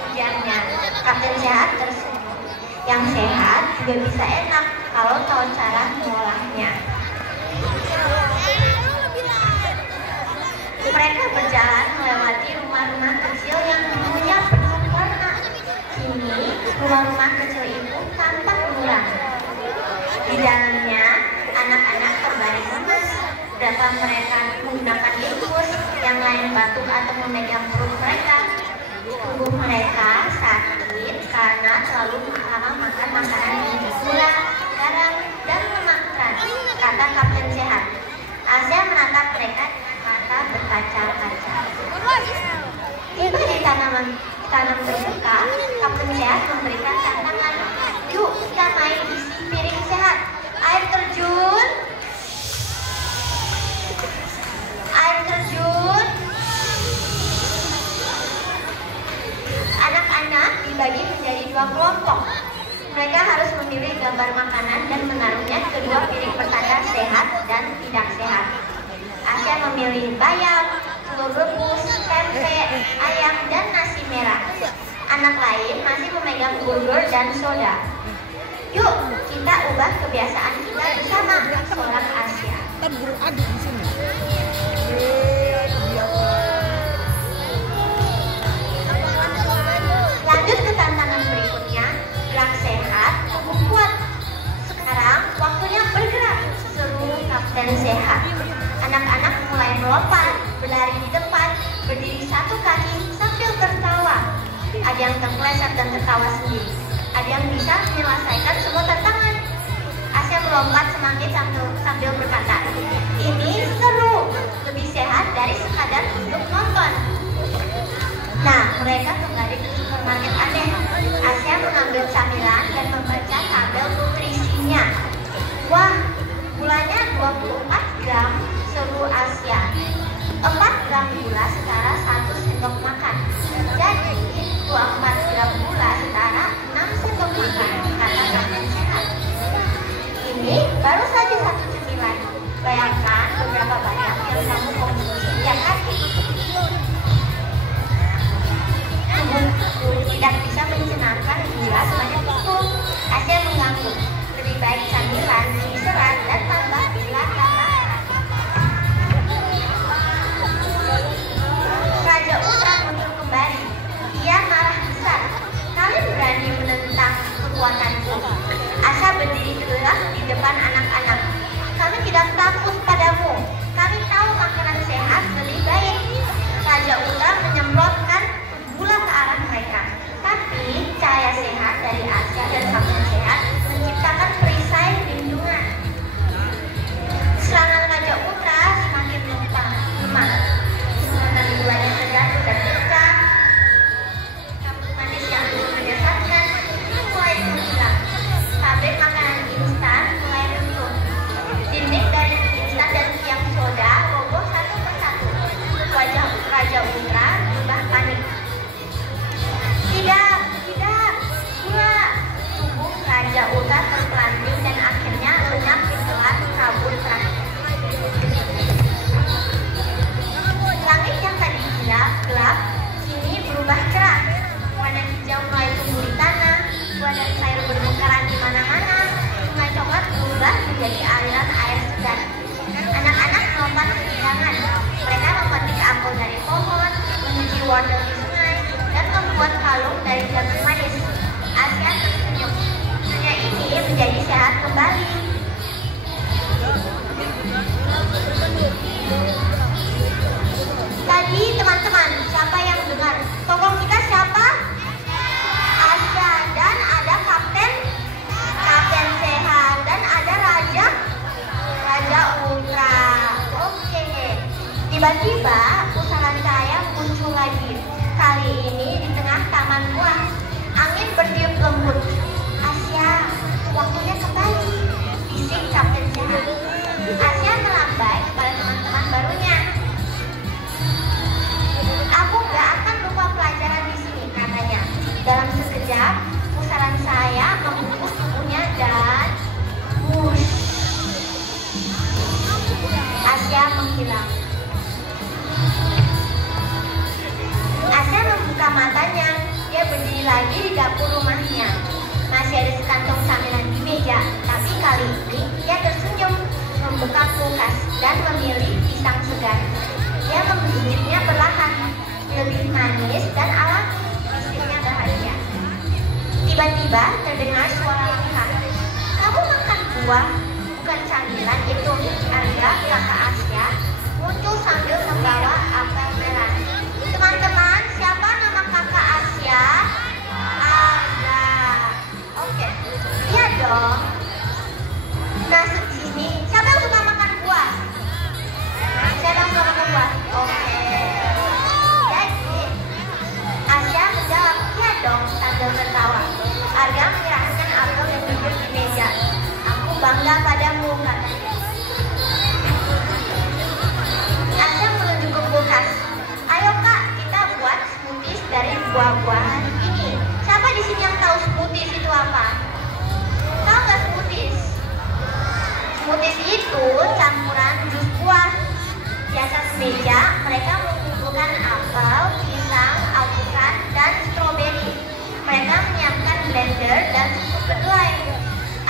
ujarnya. Kapten Sehat tersenyum. Yang sehat juga bisa enak kalau tahu cara mengolahnya. Mereka berjalan melewati rumah-rumah kecil yang dulunya penuh warna. Kini rumah-rumah kecil itu tampak muram. Di dalamnya anak-anak terbaring lemas. Beberapa mereka menggunakan infus, yang lain batuk atau memegang perut mereka. Tubuh mereka sakit karena terlalu lama makan makanan tinggi gula, garam, dan lemak trans, kata Kapten Sehat. Asia menatap mereka dengan mata berkaca-kaca. Tiba di tanam terbuka, Kapten Sehat memberikan tantangan. Yuk kita main isi piring sehat. Air terjun. Air terjun. Anak-anak dibagi menjadi dua kelompok. Mereka harus memilih gambar makanan dan menaruhnya ke kedua piring pertanda sehat dan tidak sehat. Asia memilih bayam, telur rebus, tempe, ayam, dan nasi merah. Anak lain masih memegang burger dan soda. Yuk, kita ubah kebiasaan kita bersama, sorak Asia. Lanjut ke tantangan berikutnya, gerak sehat, tubuh kuat. Sekarang waktunya bergerak, seru Kapten Sehat. Anak-anak mulai melompat, berlari di depan, berdiri satu kaki sambil tertawa. Ada yang terpeleset dan tertawa sendiri. Ada yang bisa menyelesaikan semua tantangan. Asia melompat semangkit sambil berkata, ini seru, lebih sehat dari sekadar untuk nonton. Nah, mereka kembali ke supermarket aneh. Asia mengambil camilan dan membaca tabel nutrisinya. Wah, gulanya 24 gram, seru Asia. 4 gram gula setara 1 sendok makan. Jadi, 24 gram gula setara 6 sendok makan. Tiba-tiba pusaran saya muncul lagi. Kali ini di tengah taman buah. Angin bertiup lembut. Asia, waktunya kembali, bisik Kapten Sehat. Asia melambai kepada teman-teman barunya. Aku gak akan lupa pelajaran di sini, katanya. Dalam sekejap, pusaran saya membungkus tubuhnya dan wush. Asia menghilang. Asia membuka matanya. Dia berdiri lagi di dapur rumahnya. Masih ada sekantong camilan di meja, tapi kali ini dia tersenyum, membuka kulkas dan memilih pisang segar. Dia menggigitnya perlahan, lebih manis dan alami, bisiknya bahagia. Tiba-tiba terdengar suara lihat. Kamu makan buah, bukan camilan itu. Arga, kakak Asia, muncul sambil membawa apel merah. Teman-teman, siapa nama kakak Asia? Arga. Oke, iya dong. Masuk sini. Siapa yang suka makan buah? Siapa yang suka makan buah? Oke. Jadi, Asia menjawab, iya dong, sambil tertawa. Arga menyerahkan apel yang duduk di meja. Aku bangga padamu, katanya. Asia menunjuk ke kulkas. Ayo kak, kita buat smoothies dari buah-buahan ini. Siapa di sini yang tahu smoothies itu apa? Tahu nggak smoothies? Smoothies itu campuran jus buah. Di atas meja mereka mengumpulkan apel, pisang, alpukat, dan stroberi. Mereka menyiapkan blender dan susu kedelai.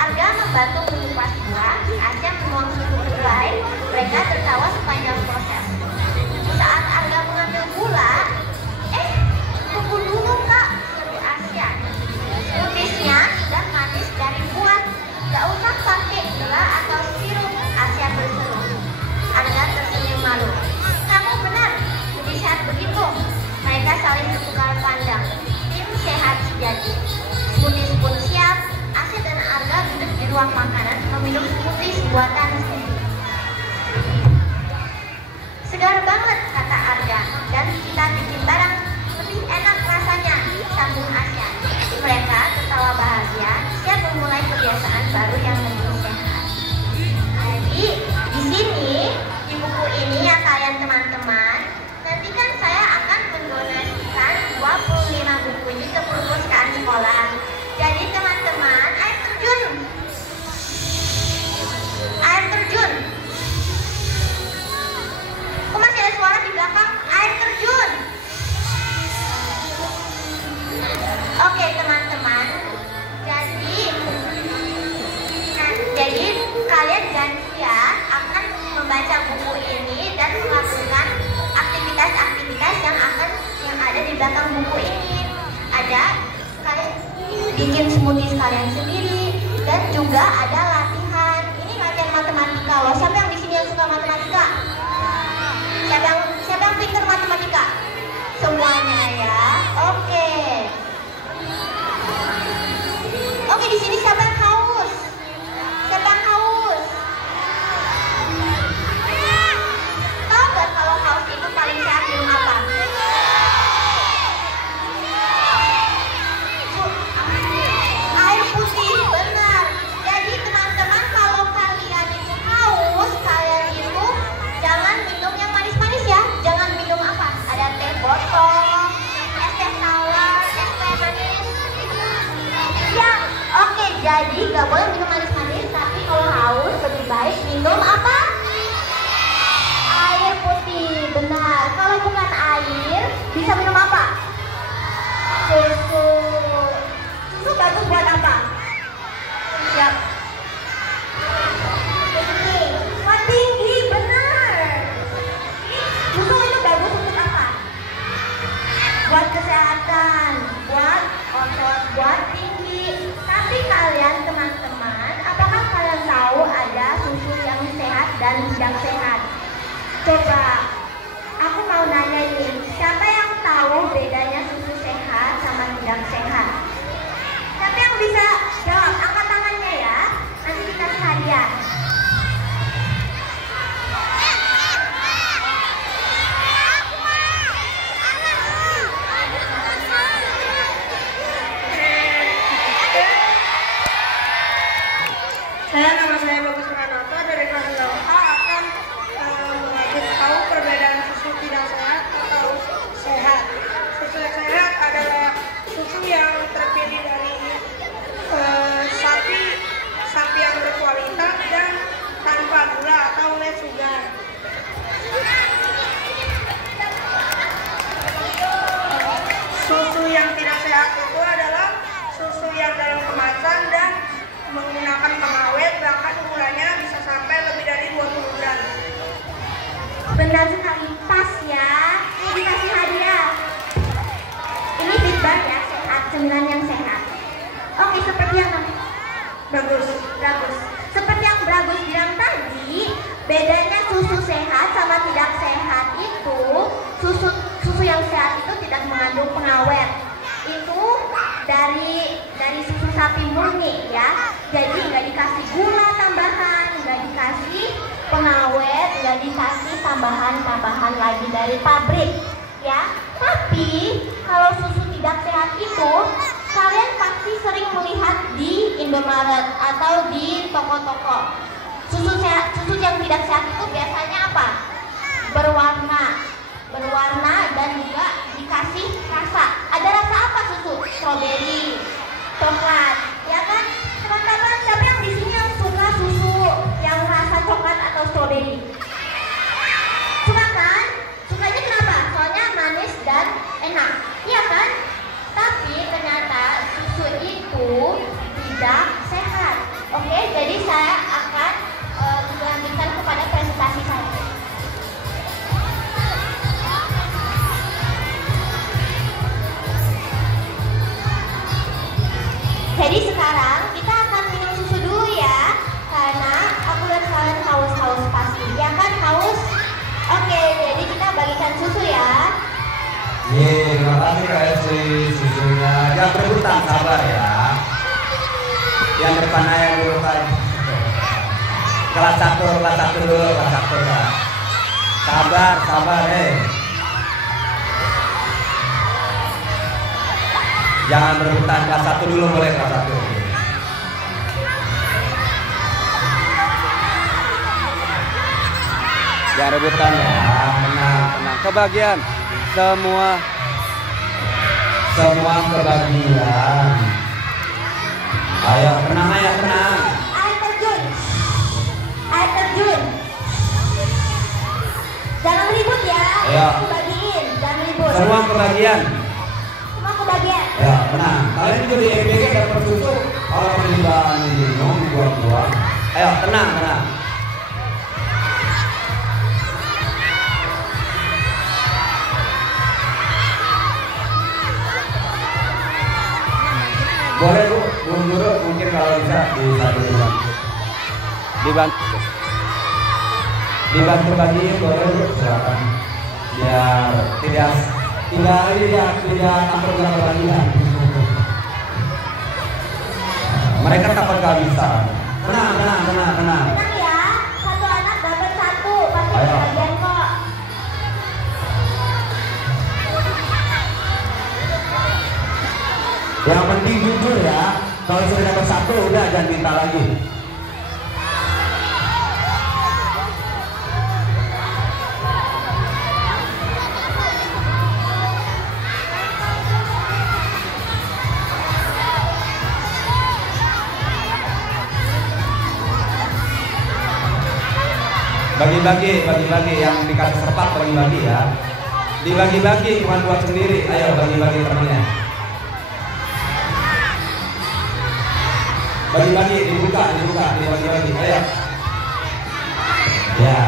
Arga membantu mengupas buah, Asia menuang susu kedelai. Mereka tertawa sepanjang proses. Saat Arga mengambil gula, tunggu dulu kak, seru Asia. Smoothiesnya sudah manis dari buah, gak usah pakai gula atau sirup, Asia berseru. Arga tersenyum malu. Kamu benar, lebih sehat begitu. Mereka saling bertukar pandang. Tim sehat sejati. Smoothies pun siap. Asia dan Arga duduk di ruang makanan meminum smoothies buatan sendiri. Segar banget, kata Arga, dan kita bikin bareng. Lebih enak rasanya, sambung Asia. Mereka tertawa bahagia, siap memulai kebiasaan baru yang lebih sehat. Jadi, di sini, di buku ini ya kalian teman-teman, nanti kan saya akan mendonasikan 25 buku ini ke perpustakaan sekolah. Jadi teman-teman, air terjun. Air terjun. Kok masih ada suara di belakang? Air terjun. Oke teman-teman. Jadi kalian gantian akan membaca buku ini dan melakukan aktivitas-aktivitas yang ada di belakang buku ini. Ada kalian bikin smoothies kalian sendiri dan juga ada latihan. Ini latihan matematika loh. Siapa yang di sini yang suka matematika? Siapa yang pintar matematika? Semuanya ya. Oke, di sini siapa yang haus? Siapa yang haus? Tahu nggak kalau haus itu paling sehat minum apa? Air putih, benar. Jadi teman-teman, kalau kalian itu haus, kalian itu jangan minum yang manis-manis ya. Jangan minum apa? Ada teh botol, es teh tawar, es teh manis. Ya, oke. Jadi nggak boleh minum manis-manis. Tapi kalau haus lebih baik minum apa? Air putih, benar. Kalau bukan air, bisa minum apa? Susu. Susu bagus buat apa? Siap. Kuat tinggi, benar. Susu itu bagus untuk apa? Buat kesehatan, buat otot, buat tinggi. Tapi kalian teman-teman, apakah kalian tahu ada susu yang sehat dan tidak sehat? Coba, aku mau nanya ini, siapa yang tahu bedanya susu sehat sama tidak sehat? Siapa yang bisa jawab? Angkat tangannya ya, nanti kita hadiah. Bagus, bagus. Seperti yang Bagus bilang tadi, bedanya susu sehat sama tidak sehat itu, susu yang sehat itu tidak mengandung pengawet. Itu dari susu sapi murni ya. Jadi nggak dikasih gula tambahan, nggak dikasih pengawet, nggak dikasih tambahan lagi dari pabrik ya. Tapi kalau susu tidak sehat itu kalian pasti sering melihat di Indomaret atau di toko-toko. Susu yang tidak sehat itu biasanya apa? Berwarna dan juga dikasih rasa. Ada rasa apa susu? Stroberi, coklat, ya kan? Teman-teman, siapa yang di sini yang suka susu yang rasa coklat atau stroberi? Suka kan? Sukanya kenapa? Soalnya manis dan enak, iya kan? Tapi ternyata susu itu tidak sehat. Oke, jadi saya akan melanjutkan kepada presentasi saya. Jadi sekarang kita akan minum susu dulu ya, karena aku lihat kalian haus pasti, ya kan haus? Oke, jadi kita bagikan susu ya. Terima kasih Kak Esi, susunya. Jangan berebutan, sabar ya. Yang depan ayah dulu kan. Kelas satu dulu, kelas satu Kak. Sabar Jangan berebutan, kelas satu dulu boleh, kelas satu. Jangan rebutan ya, tenang. Kebagian. Semua kebagian. Ayo tenang. Air terjun. Jangan ribut ya. Ayo. Bagiin, jangan ribut. Semua kebagian. Ya, tenang. Kalian juga di EBG dapat susu. Kalau permintaan minum buang. Ayo tenang. Boleh Bu, guru mungkin kalau bisa dibantu bagiin, boleh Bu, silakan. Biar tidak takut dalam bagian. Mereka takut kehabisan. Tenang. Tenang ya, satu anak dapat satu, pasti bagian kok. Yang penting jujur ya, kalau sudah dapat satu udah jangan minta lagi. Bagi-bagi yang dikasih serpat bagi-bagi ya. Dibagi-bagi bukan buat sendiri. Ayo bagi-bagi temennya. Bagi-bagi, dibuka, dibagi-bagi. Ayo. Ya.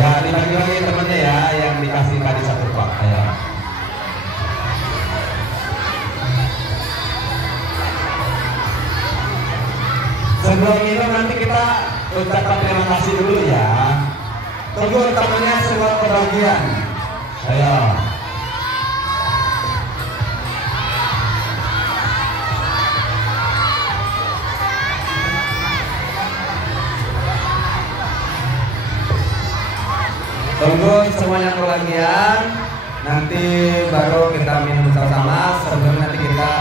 Ya, dibagi-bagi temennya ya, yang dikasih tadi satu pak. Ayo. Sebelum minum nanti kita ucapkan terima kasih dulu ya. Tunggu temennya semua kebagian. Ayo. Tunggu semuanya kebagian. Nanti baru kita minum sama-sama. Sebelum nanti kita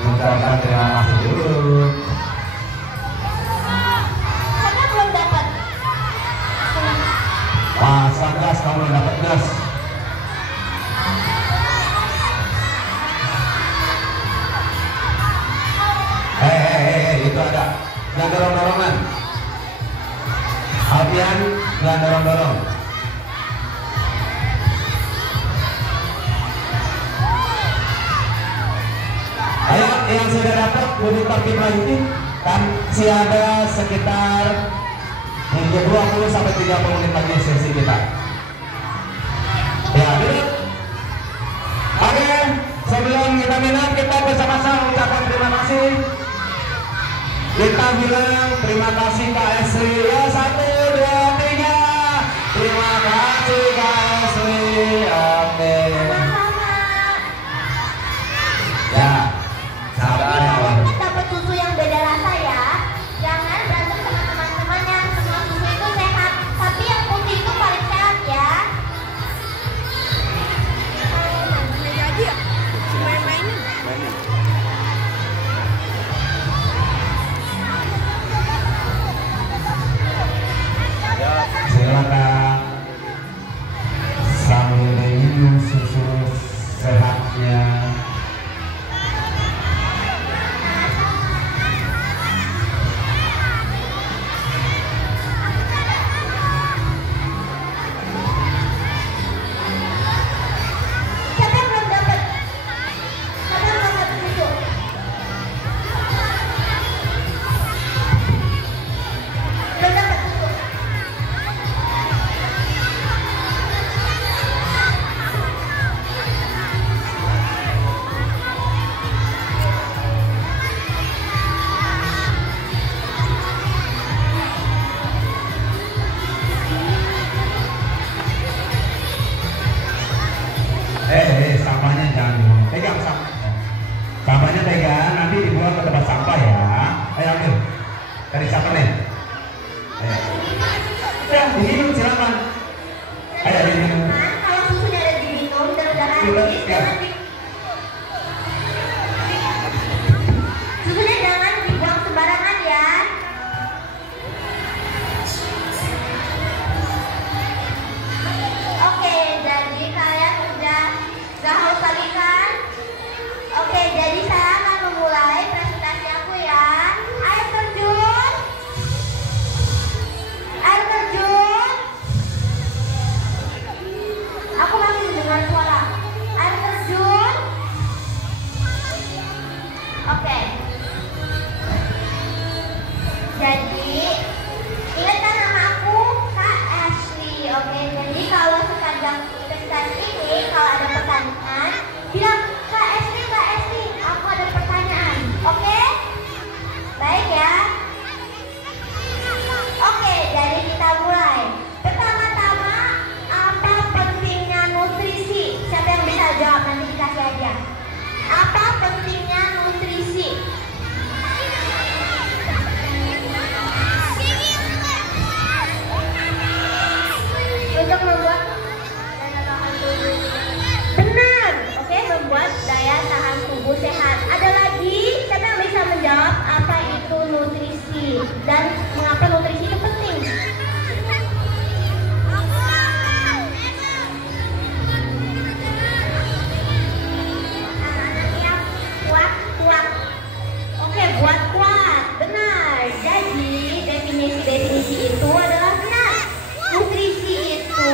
mengucapkan terima kasih dulu. Masa gas kamu dapat gas. Itu ada. Jangan dorong-dorongan. Alfian, jangan dorong-dorong. Ayo yang sudah dapat duduk tertib lagi kan, si ada sekitar Untuk 20 sampai 30 menit lagi sesi kita. Ya, duduk. Oke, sebelum kita minum, kita bersama-sama ucapkan terima kasih. Kita bilang terima kasih Kak Esri. Ya, 1, 2, 3. Terima kasih Kak Esri. Oke. Ya, sabar ya. Dapat susu yang beda rasa ya. Jangan berantem sama teman-temannya. Semua susu itu sehat, tapi yang putih itu paling sehat ya. Silakan sambil minum susu sehatnya. Siapa yang belum dapat? Siapa yang belum dapat susu? Belum dapat susu. Sampahnya jangan dibuang. Pegang sampah. Sampahnya pegang, nanti dibuang ke tempat sampah ya. Ayo ambil. Dari siapa nih? Ayo. Ya, diminum silakan. Ayo diminum. Kalau susunya ada diminum dan udah habis, jangan susunya jangan dibuang sembarangan ya. Oke, jadi kalian udah gak haus lagi kan? Oke, jadi saya akan memulai presentasi aku ya. Air terjun. Air terjun. Aku masih mendengar suara. Air terjun. Oke. Jadi, ingatkan nama aku Kak Ashley. Oke, jadi kalau sepanjang presentasi ini, kalau ada pertanyaan, bilang Kak Ashley, aku ada pertanyaan. Oke? Baik ya. Oke, jadi kita mulai. Pertama-tama, apa pentingnya nutrisi? Siapa yang bisa jawab? Nanti dikasih aja. Apa pentingnya nutrisi? Untuk membuat daya tahan tubuh. Benar, oke, membuat daya tahan tubuh sehat. Ada lagi, siapa yang bisa menjawab apa itu nutrisi dan mengapa nutrisi itu penting? Anak-anaknya kuat. Oke, buat kuat, benar. Jadi definisi itu adalah benar. Nutrisi itu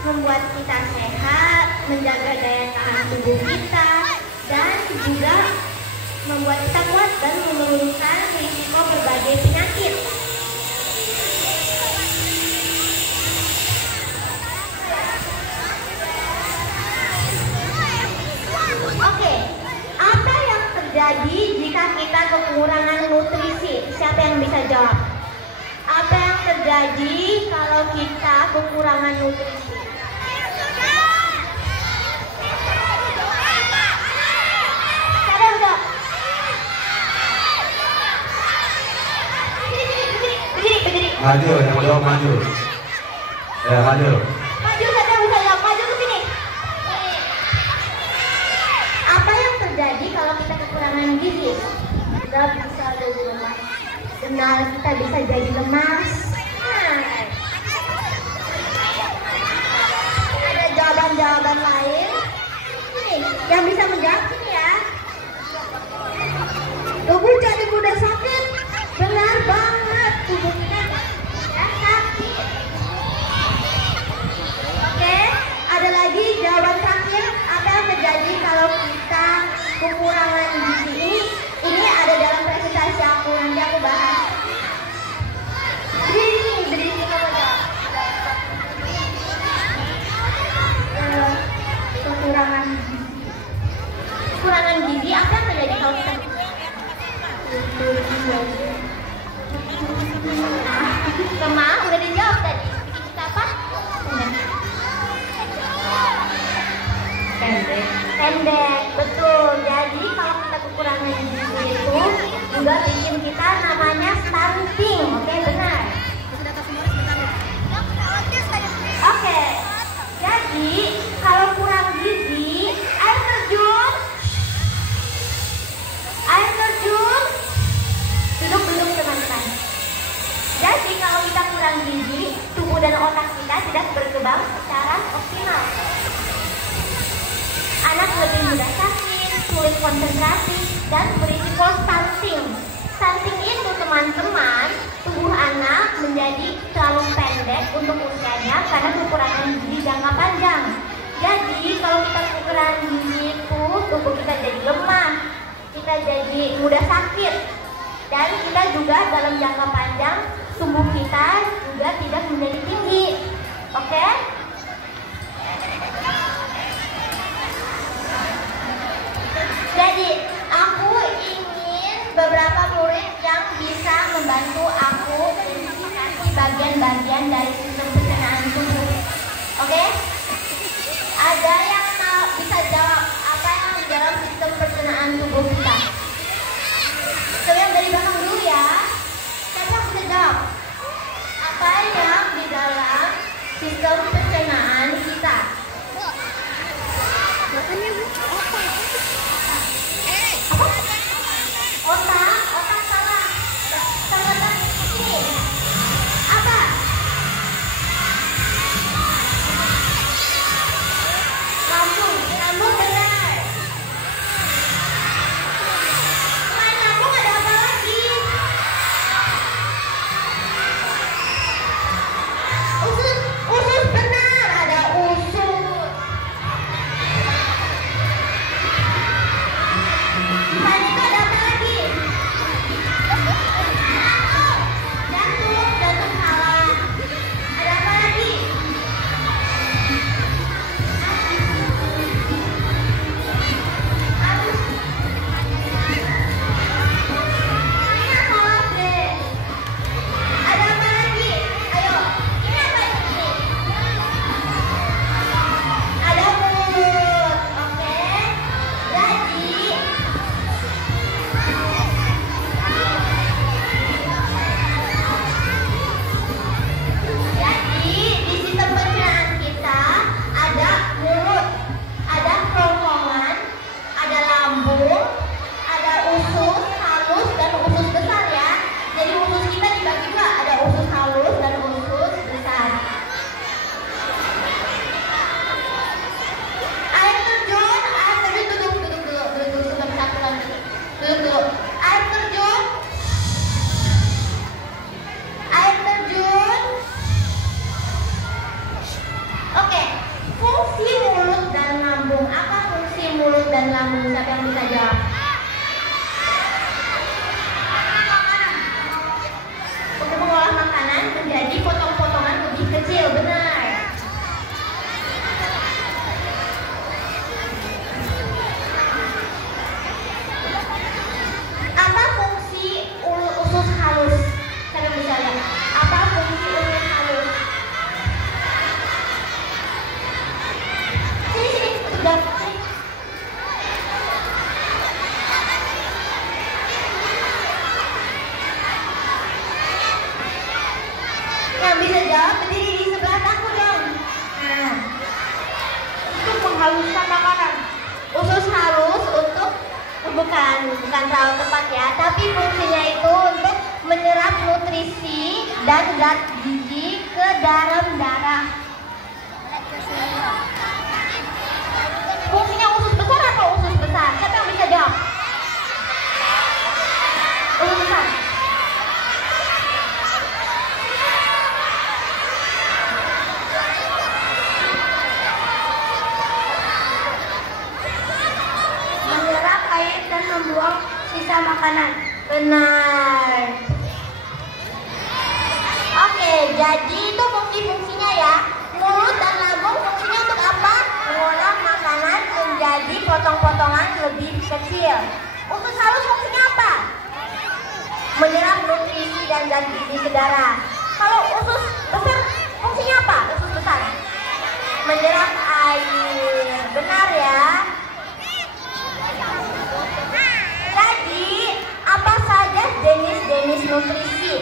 membuat kita sehat, menjaga daya tahan tubuh kita, dan juga membuat kita kuat dan menurunkan risiko berbagai penyakit. Oke, apa yang terjadi jika kita kekurangan nutrisi? Siapa yang bisa jawab? Apa yang terjadi kalau kita kekurangan nutrisi? Siapa yang jawab? Berdiri. Maju, yang jawab maju. Ya, maju. Maju, siapa yang bisa jawab? Maju ke sini. Apa yang terjadi kalau kita kekurangan gizi? Kita bisa jadi lemas. Benar, kita bisa jadi lemas. Ada jawaban-jawaban lain? Ini, yang bisa menjawab ini ya. Tubuh jadi mudah sakit. Benar banget, tubuh kita ya sakit. Oke, ada lagi jawaban terakhir. Apa yang terjadi kalau kita kekurangan gizi? Ini ada dalam presentasi aku, nanti aku bahas. Berdiri, dan otak kita tidak berkembang secara optimal. Anak lebih mudah sakit, sulit konsentrasi, dan berisiko stunting. Stunting itu teman-teman, tubuh anak menjadi terlalu pendek untuk usianya karena kekurangan gizi jangka panjang. Jadi kalau kita kekurangan gizi itu, tubuh kita jadi lemah, kita jadi mudah sakit, dan kita juga dalam jangka panjang tubuh kita juga tidak menjadi tinggi. Oke? Jadi aku ingin beberapa murid yang bisa membantu aku mengidentifikasi bagian-bagian dari sistem pencernaan tubuh. Oke? Ada yang bisa jawab apa yang di dalam sistem pencernaan tubuh kita? Coba yang dari belakang dulu ya. Siapa yang bisa jawab? Apa yang di dalam sistem pencernaan kita? Otak salah. Salah ini. Apa? Lambung benar. Selain lambung ada apa lagi? Usus benar, ada usus. Selain itu ada apa lagi? Jantung salah. Ada apa lagi? Ini salah deh. Ada apa lagi? Ayo, ini apa ini? Ada mulut, oke? Jadi di sistem pencernaan kita ada mulut, ada kerongkongan, ada lambung, ada usus halus dan usus besar ya. Jadi usus kita dibagi dua, ada usus halus dan usus besar. Air terjun duduk sebentar lagi. Duduk dulu. Air terjun. Oke, fungsi mulut dan lambung. Apa fungsi mulut dan lambung? Siapa yang bisa jawab? Untuk mengolah makanan menjadi potong-potongan lebih kecil, benar. Apa fungsi usus halus? Siapa yang bisa jawab? Apa fungsi usus halus? Sini, jawab. Yang bisa jawab berdiri di sebelah aku dong. Nah, untuk menghaluskan makanan. Usus halus untuk bukan terlalu tepat ya, tapi fungsinya itu untuk menyerap nutrisi dan zat gizi ke dalam darah. Fungsinya usus besar atau usus besar? Siapa yang bisa jawab? Usus besar. Menyerap air dan membuang sisa makanan. Benar. Oke, jadi itu fungsi-fungsinya ya. Mulut dan lambung fungsinya untuk apa? Mengolah makanan menjadi potong-potongan lebih kecil. Usus halus fungsinya apa? Menyerap nutrisi dan zat gizi ke darah. Kalau usus besar fungsinya apa? Usus besar menyerap air. Benar ya. Jadi apa saja jenis-jenis nutrisi?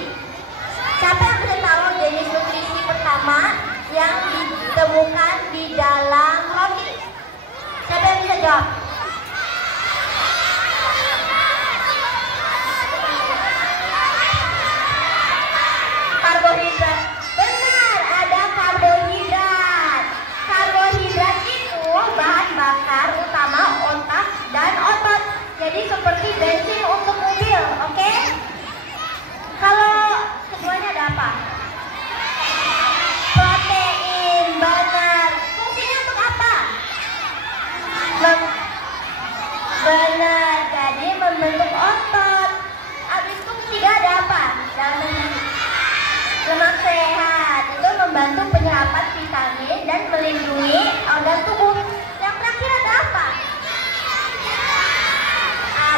Siapa yang bisa tahu jenis nutrisi pertama yang ditemukan di dalam roti? Siapa yang bisa jawab? Karbohidrat. Benar, ada untuk penyerapan vitamin dan melindungi organ tubuh. Yang terakhir ada apa?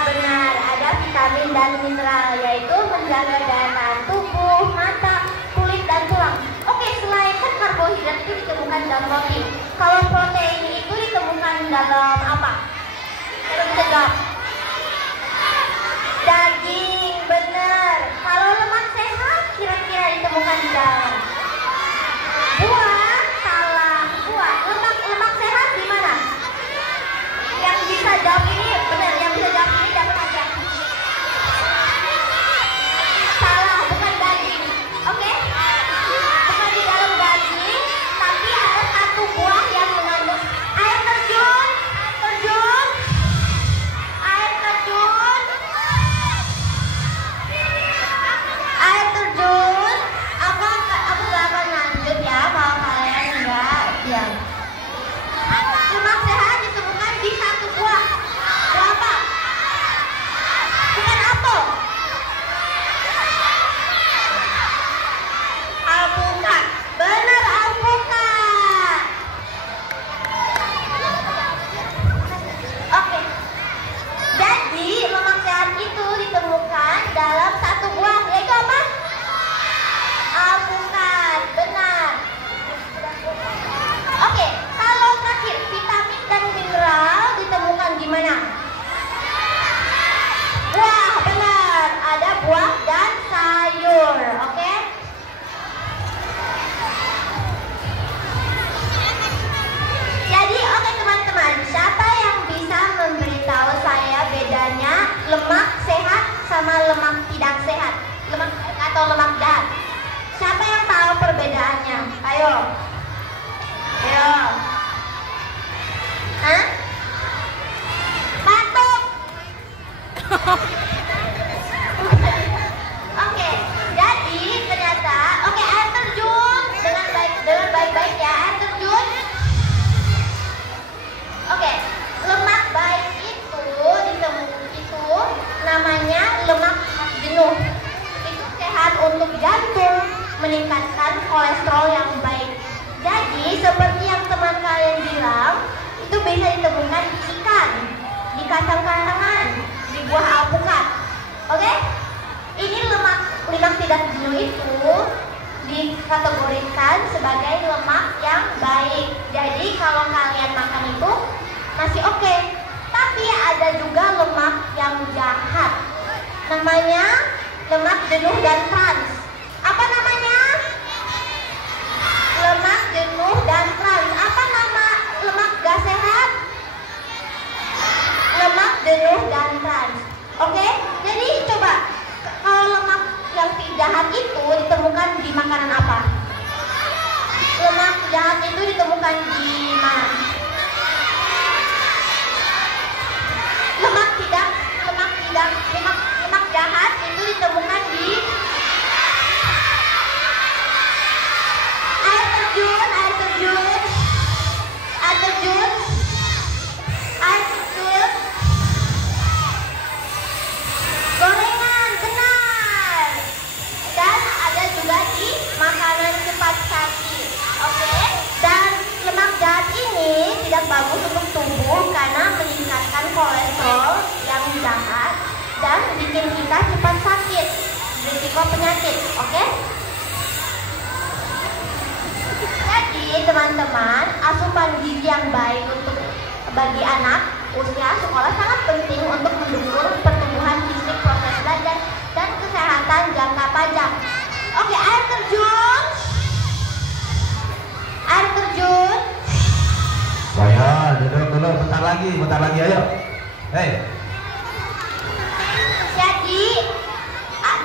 Benar, ada vitamin dan mineral, yaitu menjaga daya tahan tubuh, mata, kulit, dan tulang. Oke, selain kan karbohidrat itu ditemukan dalam roti. Kalau protein itu ditemukan dalam apa? Kalau bisa jawab. Daging, benar. Kalau lemak sehat kira-kira ditemukan di dalam buah. Salah, buah. Lemak sehat di mana? Yang bisa jawab ini benar, yang bisa jawab ini dapat aja. Salah, bukan daging. Oke? Bukan di dalam daging, tapi ada satu buah yang mengandung air terjun. Air terjun. Aku gak akan lanjut ya kalau kalian enggak diam. Lemak sehat ditemukan di satu buah. Apa? Bukan apel. Alpukat. Benar, alpukat. Oke. Jadi lemak sehat itu ditemukan dalam satu buah, yaitu apa? Alpukat. Benar. Oke, kalau terakhir vitamin dan mineral ditemukan di mana? Buah, benar. Ada buah dan sayur. Oke? Jadi oke teman-teman, siapa yang bisa memberitahu saya bedanya lemak sehat sama lemak tidak sehat? Lemak baik atau lemak jahat? Siapa yang tahu perbedaannya? Ayo. Hah? Batuk. Oke, jadi ternyata air terjun dengan baik-baik ya, air terjun. Oke, lemak baik itu namanya lemak jenuh. Itu sehat untuk jantung, meningkatkan kolesterol yang baik. Jadi seperti yang teman kalian bilang, itu bisa ditemukan di ikan, di kacang-kacangan, di buah alpukat. Oke? Ini lemak tidak jenuh itu dikategorikan sebagai lemak yang baik. Jadi kalau kalian makan itu masih oke. Tapi ada juga lemak yang jahat. Namanya lemak jenuh dan trans. Apa namanya? Lemak jenuh dan trans. Apa nama lemak gak sehat? Lemak jenuh dan trans. Oke? Jadi coba, kalau lemak yang jahat itu ditemukan di makanan apa? Lemak jahat itu ditemukan di mana? Lemak jahat itu ditemukan di air terjun, gorengan, benar. Dan ada juga di makanan cepat saji. Oke? Dan lemak jahat ini tidak bagus untuk tubuh karena meningkatkan kolesterol yang jahat dan bikin kita cepat sakit, risiko penyakit. Oke? Jadi teman-teman, asupan gizi yang baik bagi anak usia sekolah sangat penting untuk mendukung pertumbuhan fisik, proses belajar, dan kesehatan jangka panjang. Oke, air terjun. Saya duduk dulu, bentar lagi, ayo. Hei. Jadi,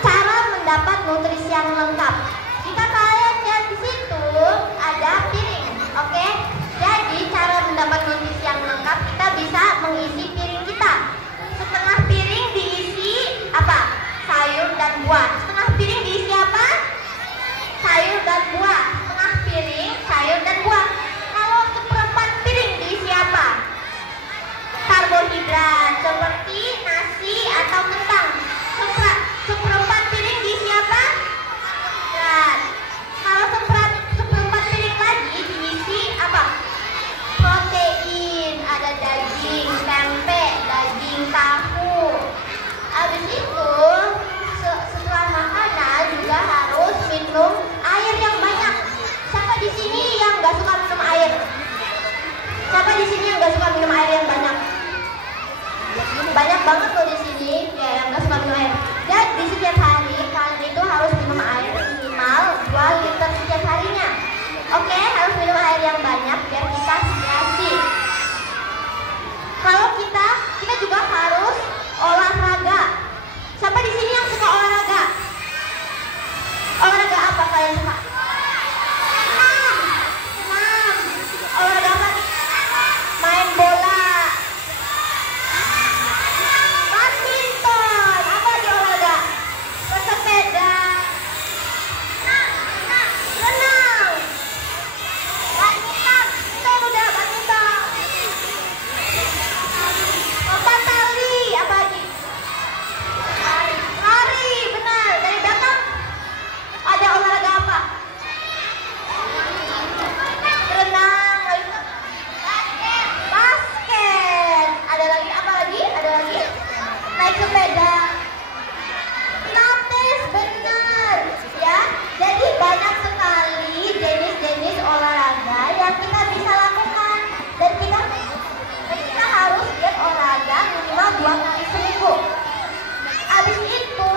cara mendapat nutrisi yang lengkap. Jika kalian lihat di situ ada piring, oke? Jadi cara mendapat nutrisi yang lengkap, kita bisa mengisi piring kita. Setengah piring diisi apa? Sayur dan buah. Setengah piring diisi apa? Sayur dan buah. Setengah piring sayur dan buah. Kalau seperempat piring diisi apa? Karbohidrat seperti nasi atau kentang. Seperempat piring diisi apa? banget loh di sini ya yang nggak suka minum air. Jadi setiap hari kalian itu harus minum air minimal 2 liter setiap harinya. Oke, harus minum air yang banyak biar kita hidrasi. Kalau kita juga harus olahraga. Siapa di sini yang suka olahraga? Olahraga apa kalian suka? Senam. Olahraga apa? Main bola. Badminton. Apa di olahraga? Bersepeda. Renang. Badminton. Itu udah badminton. Lompat tali. Apa lagi? Lari. Benar. Dari belakang ada olahraga apa? Renang. Basket. Ada lagi apa lagi? Ada lagi? Naik sepeda. Pilates, benar. Ya, jadi banyak sekali jenis-jenis olahraga yang kita bisa lakukan dan kita harus giat olahraga minimal 2 kali seminggu. Habis itu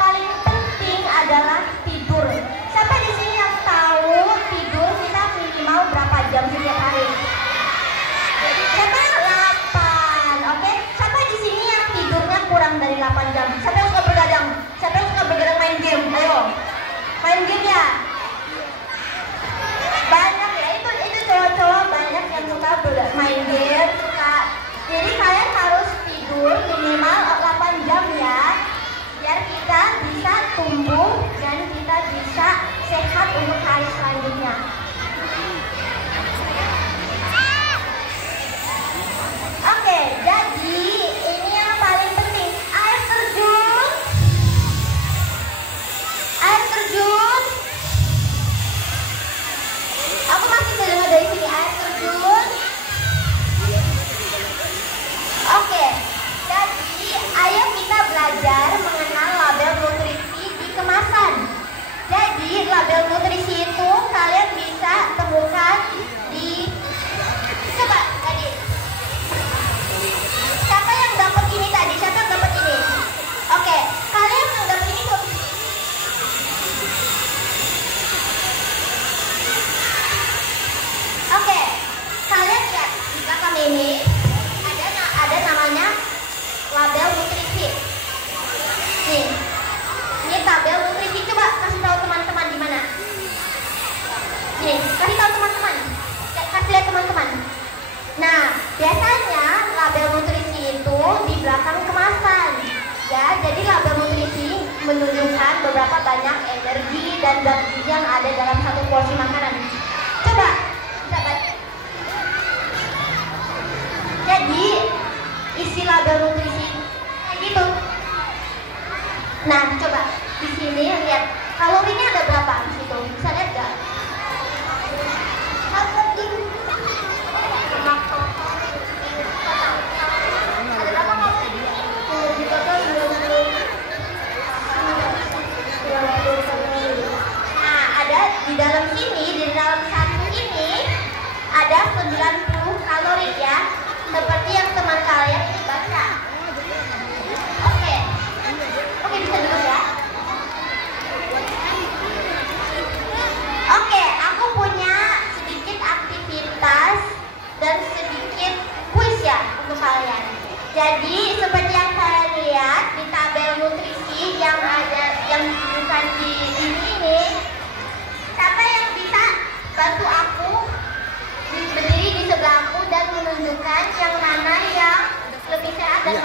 paling penting adalah tidur. Siapa di sini yang tahu tidur kita minimal berapa jam setiap hari? Siapa? 8. Oke. Siapa di sini yang tidurnya kurang dari 8 jam? Siapa yang suka begadang? Siapa yang suka begadang main game? Ayo. Main game ya? Banyak ya. Itu cowok-cowok banyak yang suka main game, suka. Jadi kalian harus tidur minimal 8 jam ya. Biar kita bisa tumbuh dan kita bisa sehat untuk hari selanjutnya. Oke, jadi ini yang paling penting, air terjun. Air terjun. Aku masih dengar dari sini air terjun. Oke, jadi ayo kita belajar mengenal label nutrisi di kemasan. Jadi label nutrisi itu kalian bisa temukan di, coba tadi. Siapa yang dapat ini tadi? Siapa yang dapat ini? Oke, kalian yang dapat ini tuh. Oke, kalian lihat di belakang ini ada namanya label nutrisi. Nih, ini tabel nutrisi. Coba kasih tahu teman-teman di mana. Nih, kasih tahu teman-teman. Kasih lihat teman-teman. Nah, biasanya label nutrisi itu di belakang kemasan. Ya, jadi label nutrisi menunjukkan beberapa banyak energi dan zat gizi yang ada dalam satu porsi makanan. Coba, bisa baca. Jadi, isi label nutrisi kayak gitu. Nah, coba di sini lihat kalorinya ada berapa di situ. Bisa lihat nggak? Nah, ada di dalam sini, di dalam satu ini ada 90 kalori ya, seperti yang teman kalian ini baca. Oke, bisa dulu ya. Oke, aku punya sedikit aktivitas dan sedikit kuis ya untuk kalian. Jadi seperti yang kalian lihat di tabel nutrisi yang ada yang ditunjukkan di sini ini, siapa yang bisa bantu aku berdiri di sebelahku dan menunjukkan yang mana yang lebih sehat dan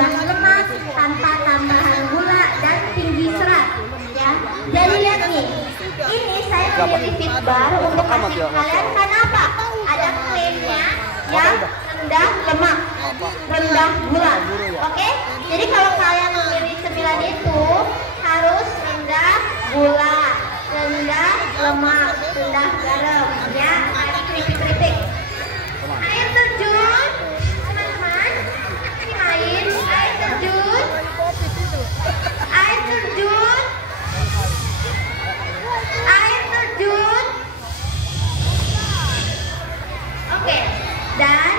rendah lemak, tanpa tambahan gula dan tinggi serat. Ya, jadi lihat nih, ini saya memilih Fit Bar untuk kasih kalian karena apa? Ada klaimnya yang rendah lemak, rendah gula. Oke? Jadi kalau kalian memilih 9 itu harus rendah gula, rendah lemak, rendah garam, ya, ada keripik-keripik. Air terjun, teman-teman, ini main, air terjun, air terjun, air terjun. Oke, dan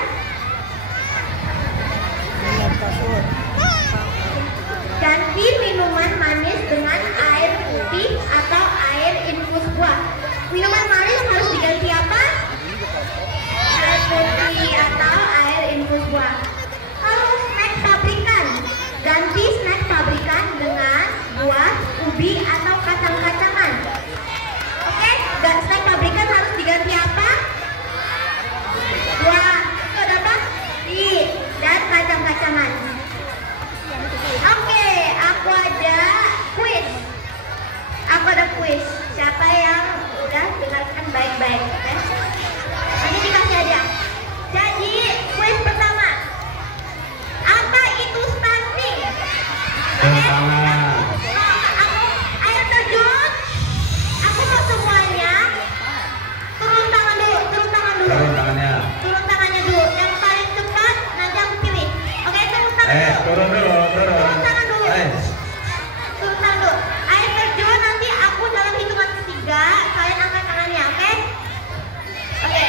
ganti minuman manis dengan air putih atau air infus buah. Minuman manis harus diganti apa? Air putih atau air infus buah. Kalau snack pabrikan, ganti snack pabrikan dengan buah, ubi atau kacang-kacangan. Oke, snack pabrikan harus diganti apa? Buah, itu ada apa? Dan kacang-kacangan. Oke, aku ada kuis. Aku ada kuis. Siapa yang udah dengarkan baik-baik? Nanti dikasih aja. Jadi, kuis pertama. Apa itu stunting? Ayo terjun. Aku mau semuanya. Turun tangan dulu. Turun tangannya. Turun tangannya dulu. Yang paling cepat nanti aku pilih. Oke, turun tangan dulu. Turun dulu. Turun tangan dulu. Turun tangan dulu. Air terjun nanti aku dalam hitungan 3 kalian angkat tangannya, oke? Oke.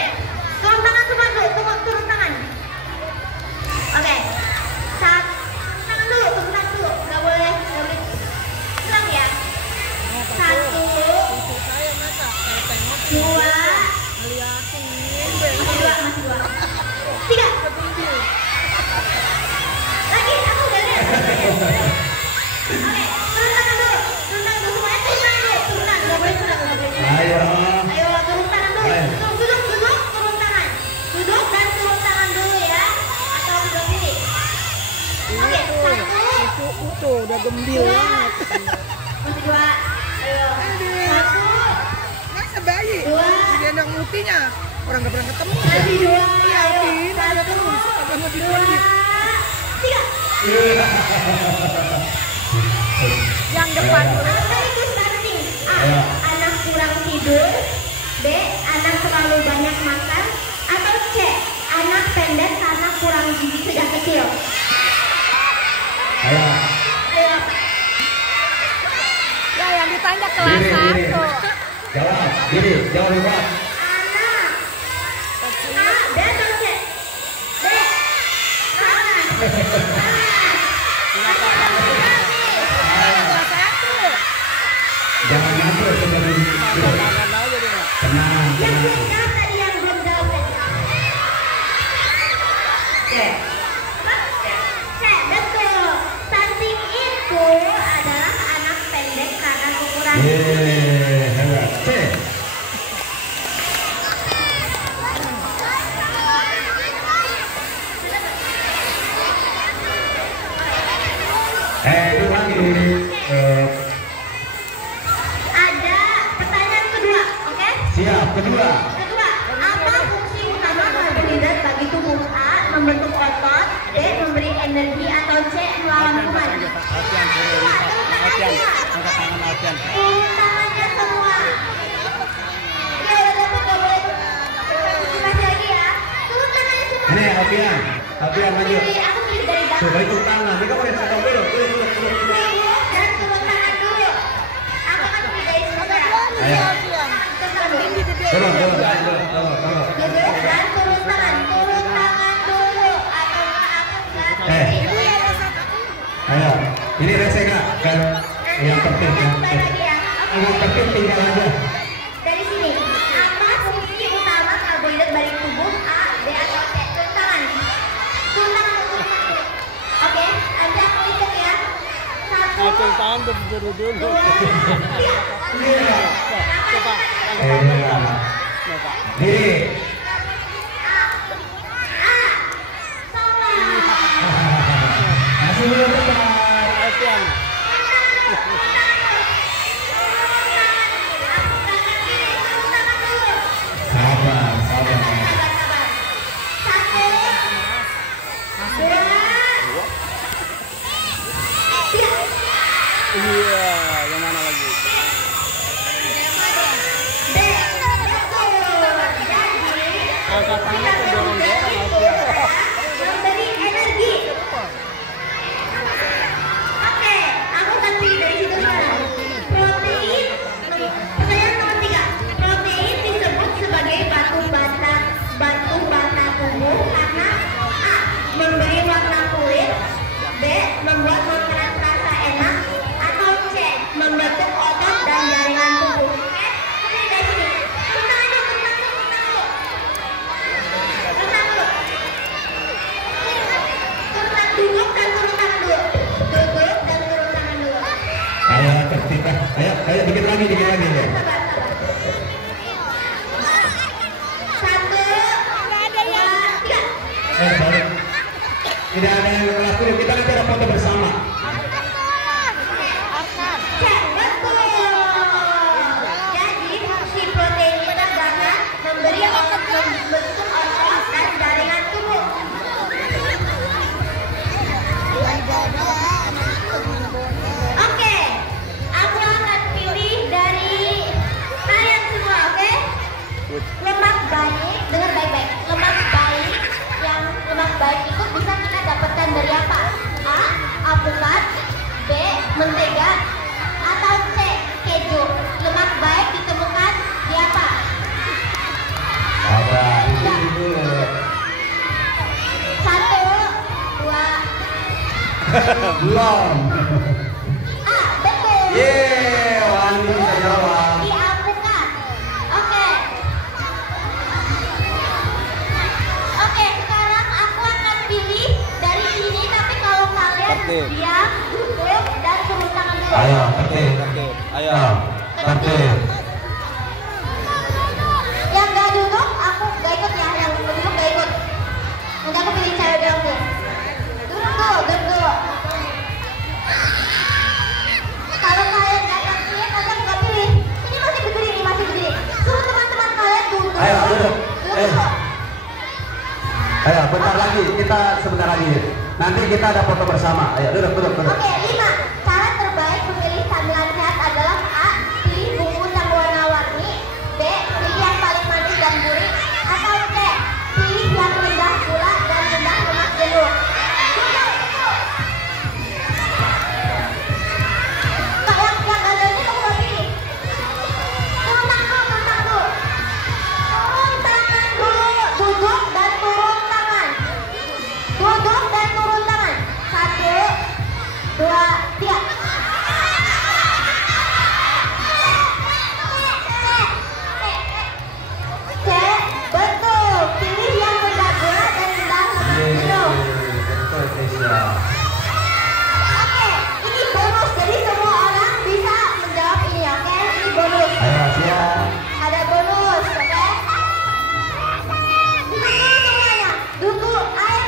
Turun tangan semua dulu. Turun tangan. Oke. Turun tangan dulu. Gak boleh hilang ya. 1, 2, masih 2. 3. Lagi, aku udah lihat. Oke, turun tangan dulu. Semuanya turun tangan dulu. Gak boleh turun. Ayo, turun tangan dulu. Duduk, turun tangan. Duduk dan turun tangan dulu ya. Atau udah pilih. Oke, 1. Tuh, udah gembil banget. Masih 2. Ayo. 1. Masa bayi? 2. Jadi anak mutinya. Orang gak pernah ketemu. Masih 2. Iya, Ayo. ada terus. 2, 3. Yang depan. Apa itu stunting? A. Anak kurang tidur. B. Anak terlalu banyak makan. Atau C. Anak pendek karena kurang gizi sejak kecil. Ayo. Ya, yang ditanya kelas 1. Jawab. Diri. Jawab hebat. Anak. A. B atau C? B. Jangan ngambek sebelum tenang. Yang belum jawab tadi, yang belum jawab tadi. Oke. C, betul. Stunting itu adalah anak pendek karena kekurangan gizi. Hebat. C. Itu lagi. Ada pertanyaan kedua, oke? Siap. Kedua. Kedua, apa fungsi utama karbohidrat bagi tubuh? A. Membentuk otot. B. Memberi energi. Atau C. Melawan kuman. Turun tangannya semua. Ya udah dapat, gak boleh. Masih lagi ya. Turun tangannya semua. Ini Alfian maju. Aku pilih dari belakang. Coba itu tangan. Ini kamu lihat sekarang dulu. Dan turun tangan dulu. Aku akan pilih dari sebelah. Ayo. Turun tangan dulu. Turun. Duduk dan turun tangan dulu. Atau aku nggak pilih. Ayo. Ini rese nggak? Kan yang penting Kalian kembali lagi ya. yang penting tinggal aja. Dari sini, apa fungsi utama karbohidrat bagi tubuh? A, B atau C? Turun tangan. Oke, nanti aku hitung ya. 1, Tangan berdiri dulu. 2, 3. Coba. Diri. A. Salah. Masih Alfian. Sabar, sabar. Iya, yang mana lagi? Angkat tangan ke dorong-dorong Alfian. Memberi energi. Oke, aku kasih dari situ sekarang. Protein. Pertanyaan nomor 3. Protein disebut sebagai batu bata tubuh karena A. Memberi warna kulit, B. Membuat makanan terasa enak, atau C. Membentuk otot dan jaringan tubuh. Oke, ini dari sini. Tentang dulu. Duduk dan turun tangan dulu. Duduk dan turun tangan dulu. Ayo tertib. Ayo dikit lagi ya. Sabar. 1, 2, 3. Balik. Tidak ada yang ngelakuin, kita nanti ada foto bersama. Cek, betul. Jadi si protein itu dapat memberi membentuk otot dan jaringan tubuh. Oke, aku akan pilih dari kalian semua, oke? Lemak baik, dengar baik-baik. Lemak baik itu bisa kita dapatkan dari apa? A. Alpukat, B. Mentega, atau C. Keju. Lemak baik ditemukan di apa? Sabar, ini dulu. 1, 2. Belum. A. Betul. Yeay, Wandi bisa jawab. Di alpukat. Oke, sekarang aku akan pilih dari sini, tapi kalau kalian Tertib. diam, duduk, dan turun tangan dulu. Ayo, tertib. Ayo. Tertib. Yang gak duduk, aku gak ikut ya. Yang duduk gak ikut. Nanti aku pilih cewek doang deh. Duduk. Kalau kalian gak pilih, nanti aku gak pilih. Ini masih berdiri. Suruh teman-teman kalian duduk. Ayo, duduk. Duduk. Ayo, bentar lagi, kita sebentar lagi. Nanti kita ada foto bersama. Ayo, duduk. Oke, 5. Cara terbaik memilih camilan sehat adalah A. Pilih bumbu yang warna-warni, B. Pilih yang paling manis dan gurih, atau C. Pilih yang rendah gula dan rendah lemak jenuh. Yang ada ini kamu gak pilih. Turun tangan dulu. Turun tangan dulu. Duduk dan turun tangan. 1, 2, 3. C, betul. Pilih yang rendah gula dan rendah lemak jenuh. Betul, Keisha. Oke, ini bonus. Jadi semua orang bisa menjawab ini, oke? Ini bonus. Ayo, siap. Ada bonus, oke? Duduk dulu semuanya. Duduk. Air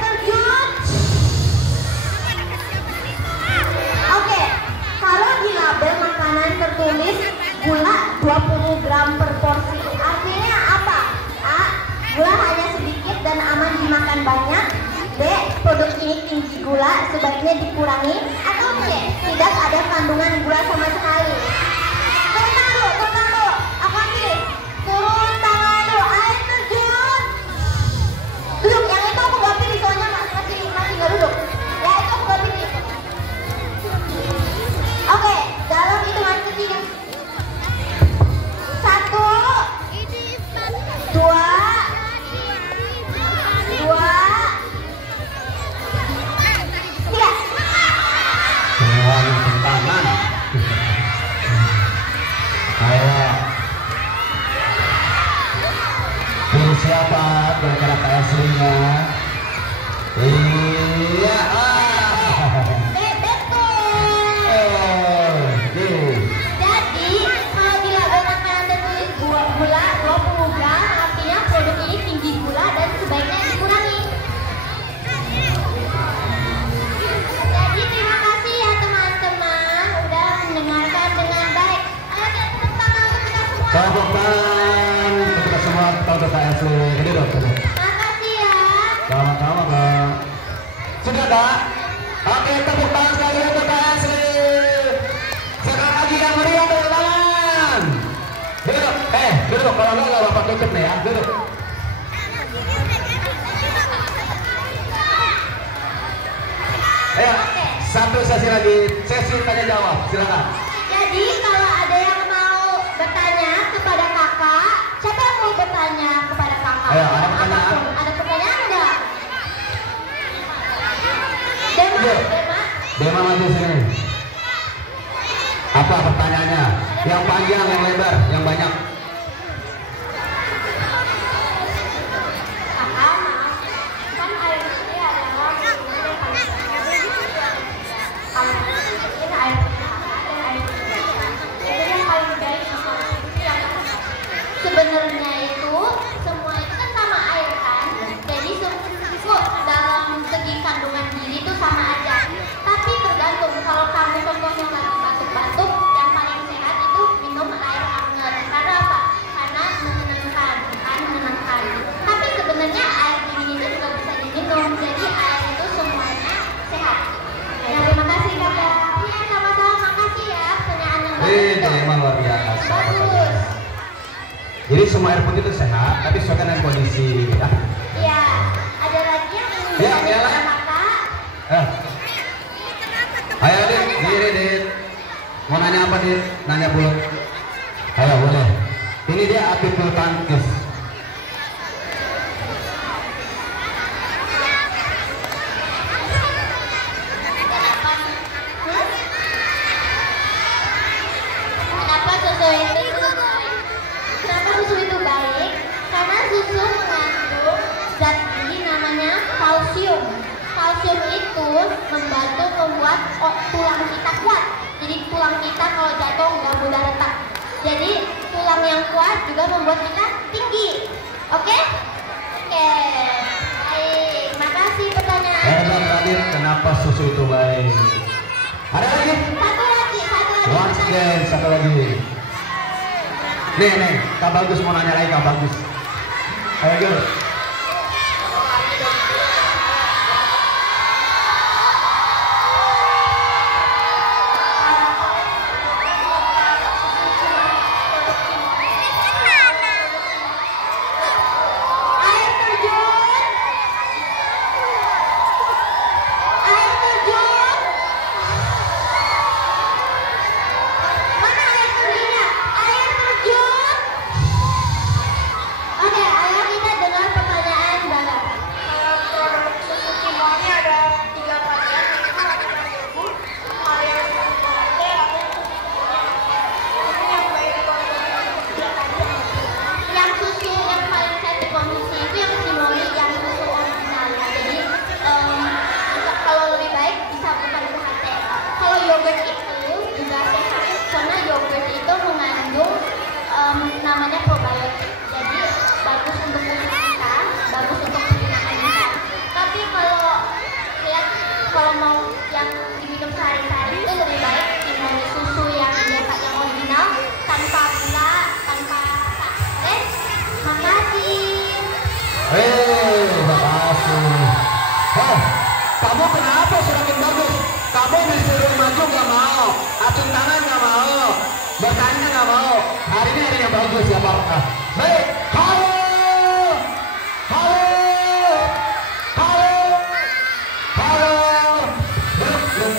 terjun. Oke, kalau di label makanan tertulis gula 20 gram per porsi, artinya apa? A. Gula hanya sedikit dan aman dimakan banyak. B. Produk ini tinggi gula, sebaiknya dikurangi. Atau C. Tidak ada kandungan gula sama sekali. Turun tangan dulu. Aku ambil. Turun tangan dulu. Air terjun. Duduk. Yang itu aku gak pilih soalnya masih gak duduk. Ya, itu aku gak pilih. Oke, dalam hitungan ketiga. 1, 2, 2. Iya. Semua yang tangan. Ayo. Pilih siapa kira-kira aslinya? Iya. Betul. Jadi, kalau di label makanan tertulis gula 20 gram, artinya produk ini tinggi gula dan sebaiknya dikurangi. Sudah tak? Oke, tepuk tangan sekali untuk Asli. Sekali lagi yang meriah tepuk tangan. Duduk, duduk. Kalau enggak bapak tutup nih ya, duduk. Ayo, satu sesi lagi, sesi tanya jawab, silakan. Jadi kalau ada yang mau bertanya kepada kakak, siapa yang mau bertanya kepada kakak? Ayo, ada pertanyaan? Apapun. Ada pertanyaan enggak? Dema, Yuk. Dema. Dema maju sini. Apa pertanyaannya? Yang panjang, yang lebar, yang banyak. Kakak, maaf. Kan air putih adalah air sebenarnya itu semua itu kan sama air kan, jadi semua dalam segi kandungan gizi itu sama aja, tapi tergantung. Kalau kamu contohnya lagi batuk-batuk, yang paling sehat itu minum air hangat. Karena apa? Karena menenangkan, kan menenangkan. Tapi sebenarnya air dingin itu juga bisa diminum, jadi air itu semuanya sehat. Ya, terima kasih kakak. Iya, sama-sama, makasih ya pertanyaan yang bagus. Emang luar biasa. Bagus. Jadi semua air putih itu sehat, tapi sesuaikan dengan kondisi. Iya, ada lagi yang ingin Ya, bertanya jalan. kepada kakak? Ayo Dit. Mau nanya apa Dit? Nanya bulu. Ayo boleh. Ini dia atlet bulu tangkis. Kenapa susu itu baik? Kenapa susu itu baik? Karena susu mengandung zat gizi namanya kalsium. Kalsium itu membantu membuat tulang kita kuat. Jadi tulang kita kalau jatuh nggak mudah retak. Jadi tulang yang kuat juga membuat kita tinggi. Oke? Oke. Baik. Makasih pertanyaannya. Terakhir, kenapa susu itu baik? Ada lagi? Satu lagi. Once again, satu lagi. Nih, Kak Bagus mau nanya lagi, Kak Bagus. Ayo Gil. Air terjun. Air terjun. Mana air terjunnya? Air terjun. Oke, ayo kita dengar pertanyaan Bapak. Kalau susu kimoni ada 3 varian, itu ada yang bagus, ada yang ada yang baik Yang susu yang paling saya dikonsumsi itu yang Simoni, yang susu original ya. Jadi kalau lebih baik bisa bukan UHT. Kalau yogurt itu juga sehat, karena yogurt itu mengandung namanya probiotik. Jadi bagus untuk tubuh kita, bagus untuk pencernaan kita. Tapi kalau mau yang diminum sehari-hari itu lebih baik Simoni susu yang biasa, yang original, tanpa gula, tanpa rasa. Oke? Makasih. Makasih. Kamu kenapa semakin bagus? Kamu disuruh maju nggak mau, acung tangan nggak mau, bertanya nggak mau. Hari ini hari yang bagus ya Pak. Baik, halo.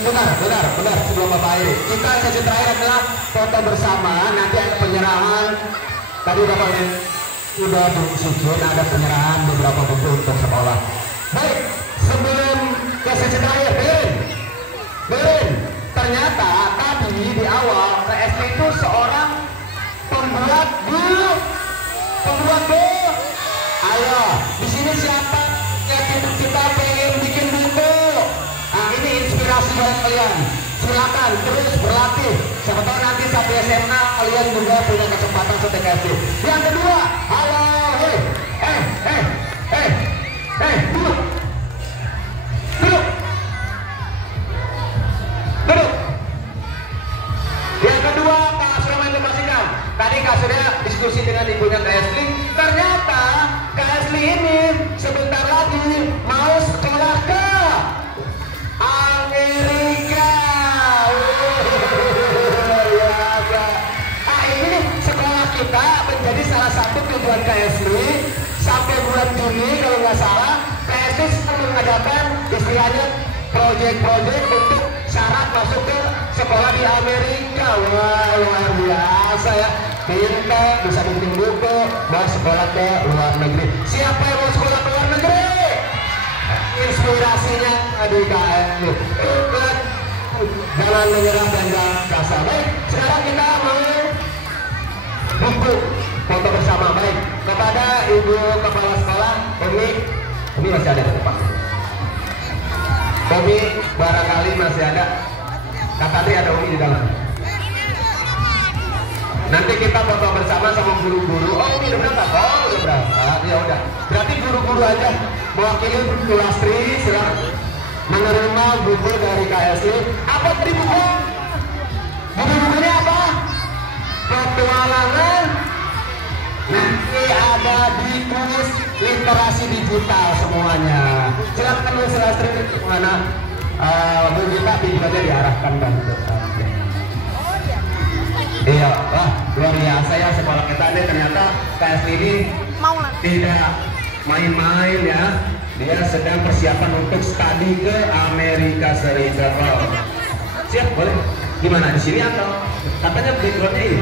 Benar. Sebelum Bapak akhiri, kita sesi terakhir adalah foto bersama. Nanti ada penyerahan. Tadi Bapak udah susun, ada penyerahan beberapa buku untuk sekolah. Baik, sebelum ke sesi terakhir, Berin, ternyata tadi di awal KSP itu seorang pembuat buku. Ayo, di sini siapa yang kita pengen bikin buku? Nah, ini inspirasi buat kalian. Silakan terus berlatih. Siapa tahu nanti satu SMA kalian juga punya kesempatan seperti KSP. Yang kedua, halo, duduk. Yang kedua, Kak Surya informasikan. Tadi Kak Surya diskusi dengan ibunya Kak Esli. Ternyata Kak Esli ini sebentar lagi mau sekolah ke buat KSI sampai bulan Juni kalau nggak salah KSI sedang mengadakan istilahnya proyek-proyek untuk syarat masuk ke sekolah di Amerika. Wah, luar biasa ya. Kita bisa bimbing buku mau sekolah ke luar negeri. Siapa yang mau sekolah ke luar negeri? Inspirasinya adik KSI. Jangan menyerah dan jangan kasar. Baik, sekarang kita mau buku foto bersama. Baik, kepada ibu kepala sekolah Umi masih ada di depan. Umi barangkali masih ada. Kak Tadri ada Umi di dalam. Nanti kita foto bersama sama guru-guru. Oh, Umi udah berangkat? Oh, udah berangkat. Ya udah. Berarti guru-guru aja mewakili kelas 3 silakan menerima buku dari KSI. Apa tadi buku? Buku-bukunya apa? Petualangan. Nanti ada di kuis literasi digital semuanya. Silakan Bu Selastri kemana? Bu Gita videonya diarahkan dan iya, wah luar biasa ya sekolah kita ini ternyata KSI ini tidak main-main ya. Dia sedang persiapan untuk studi ke Amerika Serikat. Oh. Siap, boleh? Gimana di sini atau katanya backgroundnya ini?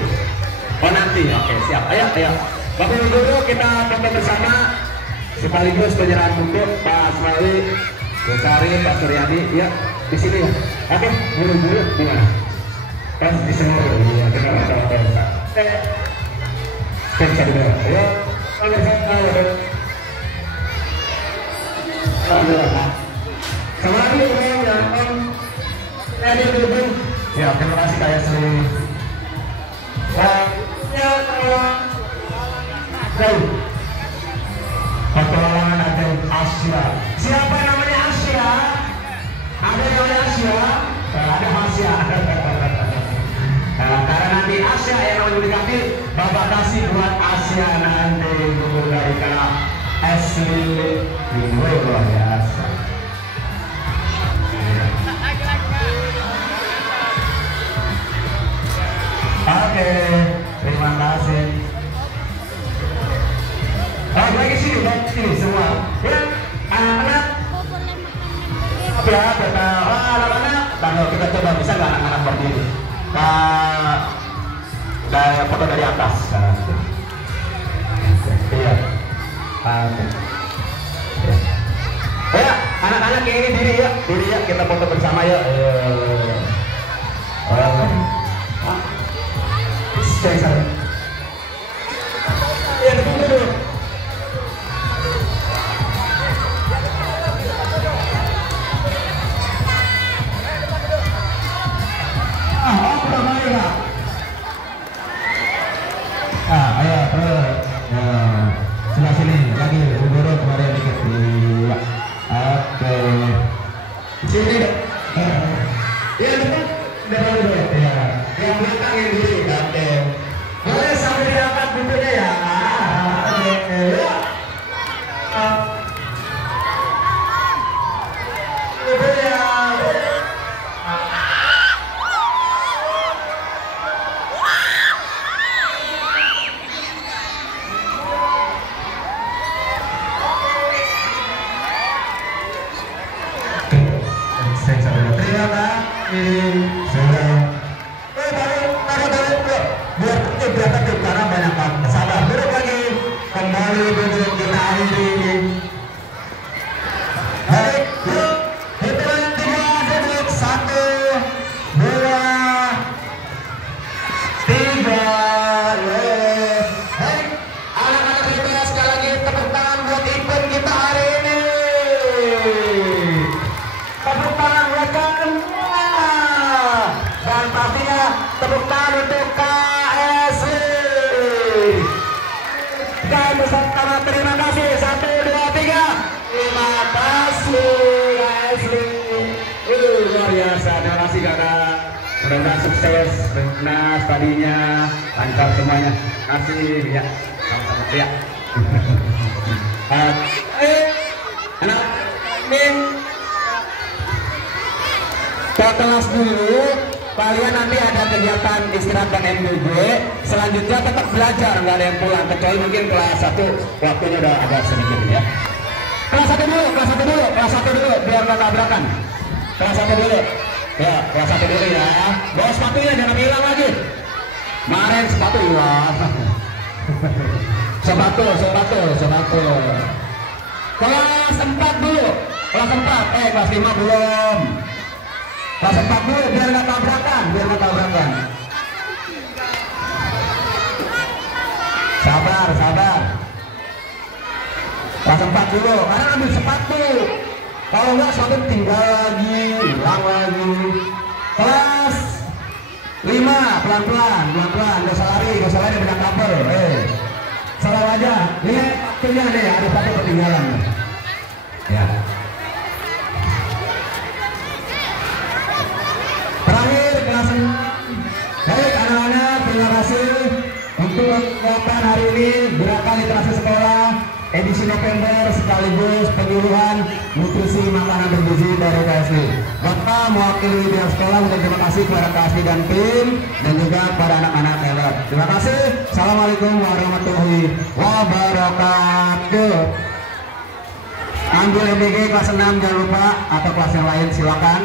Oh nanti, oke siap. Ayo. Bapak Ibu Guru kita foto bersama sekaligus penyerahan buku Pak Asmawi, Bu Sari, Pak Suryadi. Ya di sini ya. Oke, guru-guru gimana? Pas di sini ya kita foto. Bisa dulu. Ya, kalau saya sama lagi ya Om Edi Dudung. Ya terima kasih kayak sering. Petualangan ada Asia. Siapa namanya Asia? Ada yang namanya Asia? Ada Asia. Karena nanti Asia yang memiliki Bapak kasih buat Asia nanti guru dari KSI. Luar biasa. Oke, terima kasih. Lagi sini semua. Ya, anak-anak. Ya, anak-anak. Tanggal kita coba bisa nggak anak-anak berdiri? Dari foto dari atas. Iya. Oke. Ya, anak-anak yang ini diri ya kita foto bersama ya. Ya, dulu. Udah mulai nggak? Ayo, sebelah sini lagi, guru kemarin dikit. Iya. Oke. Sini deh. Ya depan. Ya. Yang belakang yang diri. Oke. Boleh sampai diangkat bukunya ya. Oke. Ya. Karena banyak sabar duduk lagi kembali duduk kita akhiri. Baik, hitungan 3 duduk 1, 2, 3. Baik, anak-anak kita sekali lagi tepuk tangan buat event kita hari ini. Tepuk tangan buat kalian dan pastinya tepuk tangan untuk KSI. Dan bersama terima kasih 1, 2, 3. Terima kasih KSI. Luar biasa. Terima kasih kakak. Mudah-mudahan sukses. Nah tadinya lancar semuanya. Kasih ya. Sama-sama ya. Anak min ke kelas dulu. kalian nanti ada kegiatan istirahat dan MDJ. Selanjutnya tetap belajar, nggak ada yang pulang kecuali mungkin kelas 1 waktunya udah agak sedikit ya. Kelas 1 dulu, biar nggak tabrakan. Kelas 1 dulu. Ya, kelas 1 dulu ya. Bawa sepatunya jangan hilang lagi. Kemarin sepatu hilang. sepatu. Kelas 4 dulu. Kelas 4, kelas 5 belum. Kelas 4 dulu biar nggak tabrakan, Sabar. Kelas 4 dulu, karena ambil sepatu. Kalau nggak sepatu tinggal lagi, hilang lagi. Kelas 5, pelan-pelan, nggak usah lari dengan kabel. Salah aja, lihat waktunya nih, ada satu ketinggalan. Ya. Terakhir kelas 6. Baik anak-anak, terima kasih untuk kegiatan hari ini gerakan literasi sekolah edisi November sekaligus penyuluhan nutrisi makanan bergizi dari KSD. Bapak mewakili pihak sekolah mengucapkan terima kasih kepada KSD dan tim dan juga pada anak-anak hebat. Terima kasih. Assalamualaikum warahmatullahi wabarakatuh. Ambil MBG kelas 6 jangan lupa, atau kelas yang lain silakan.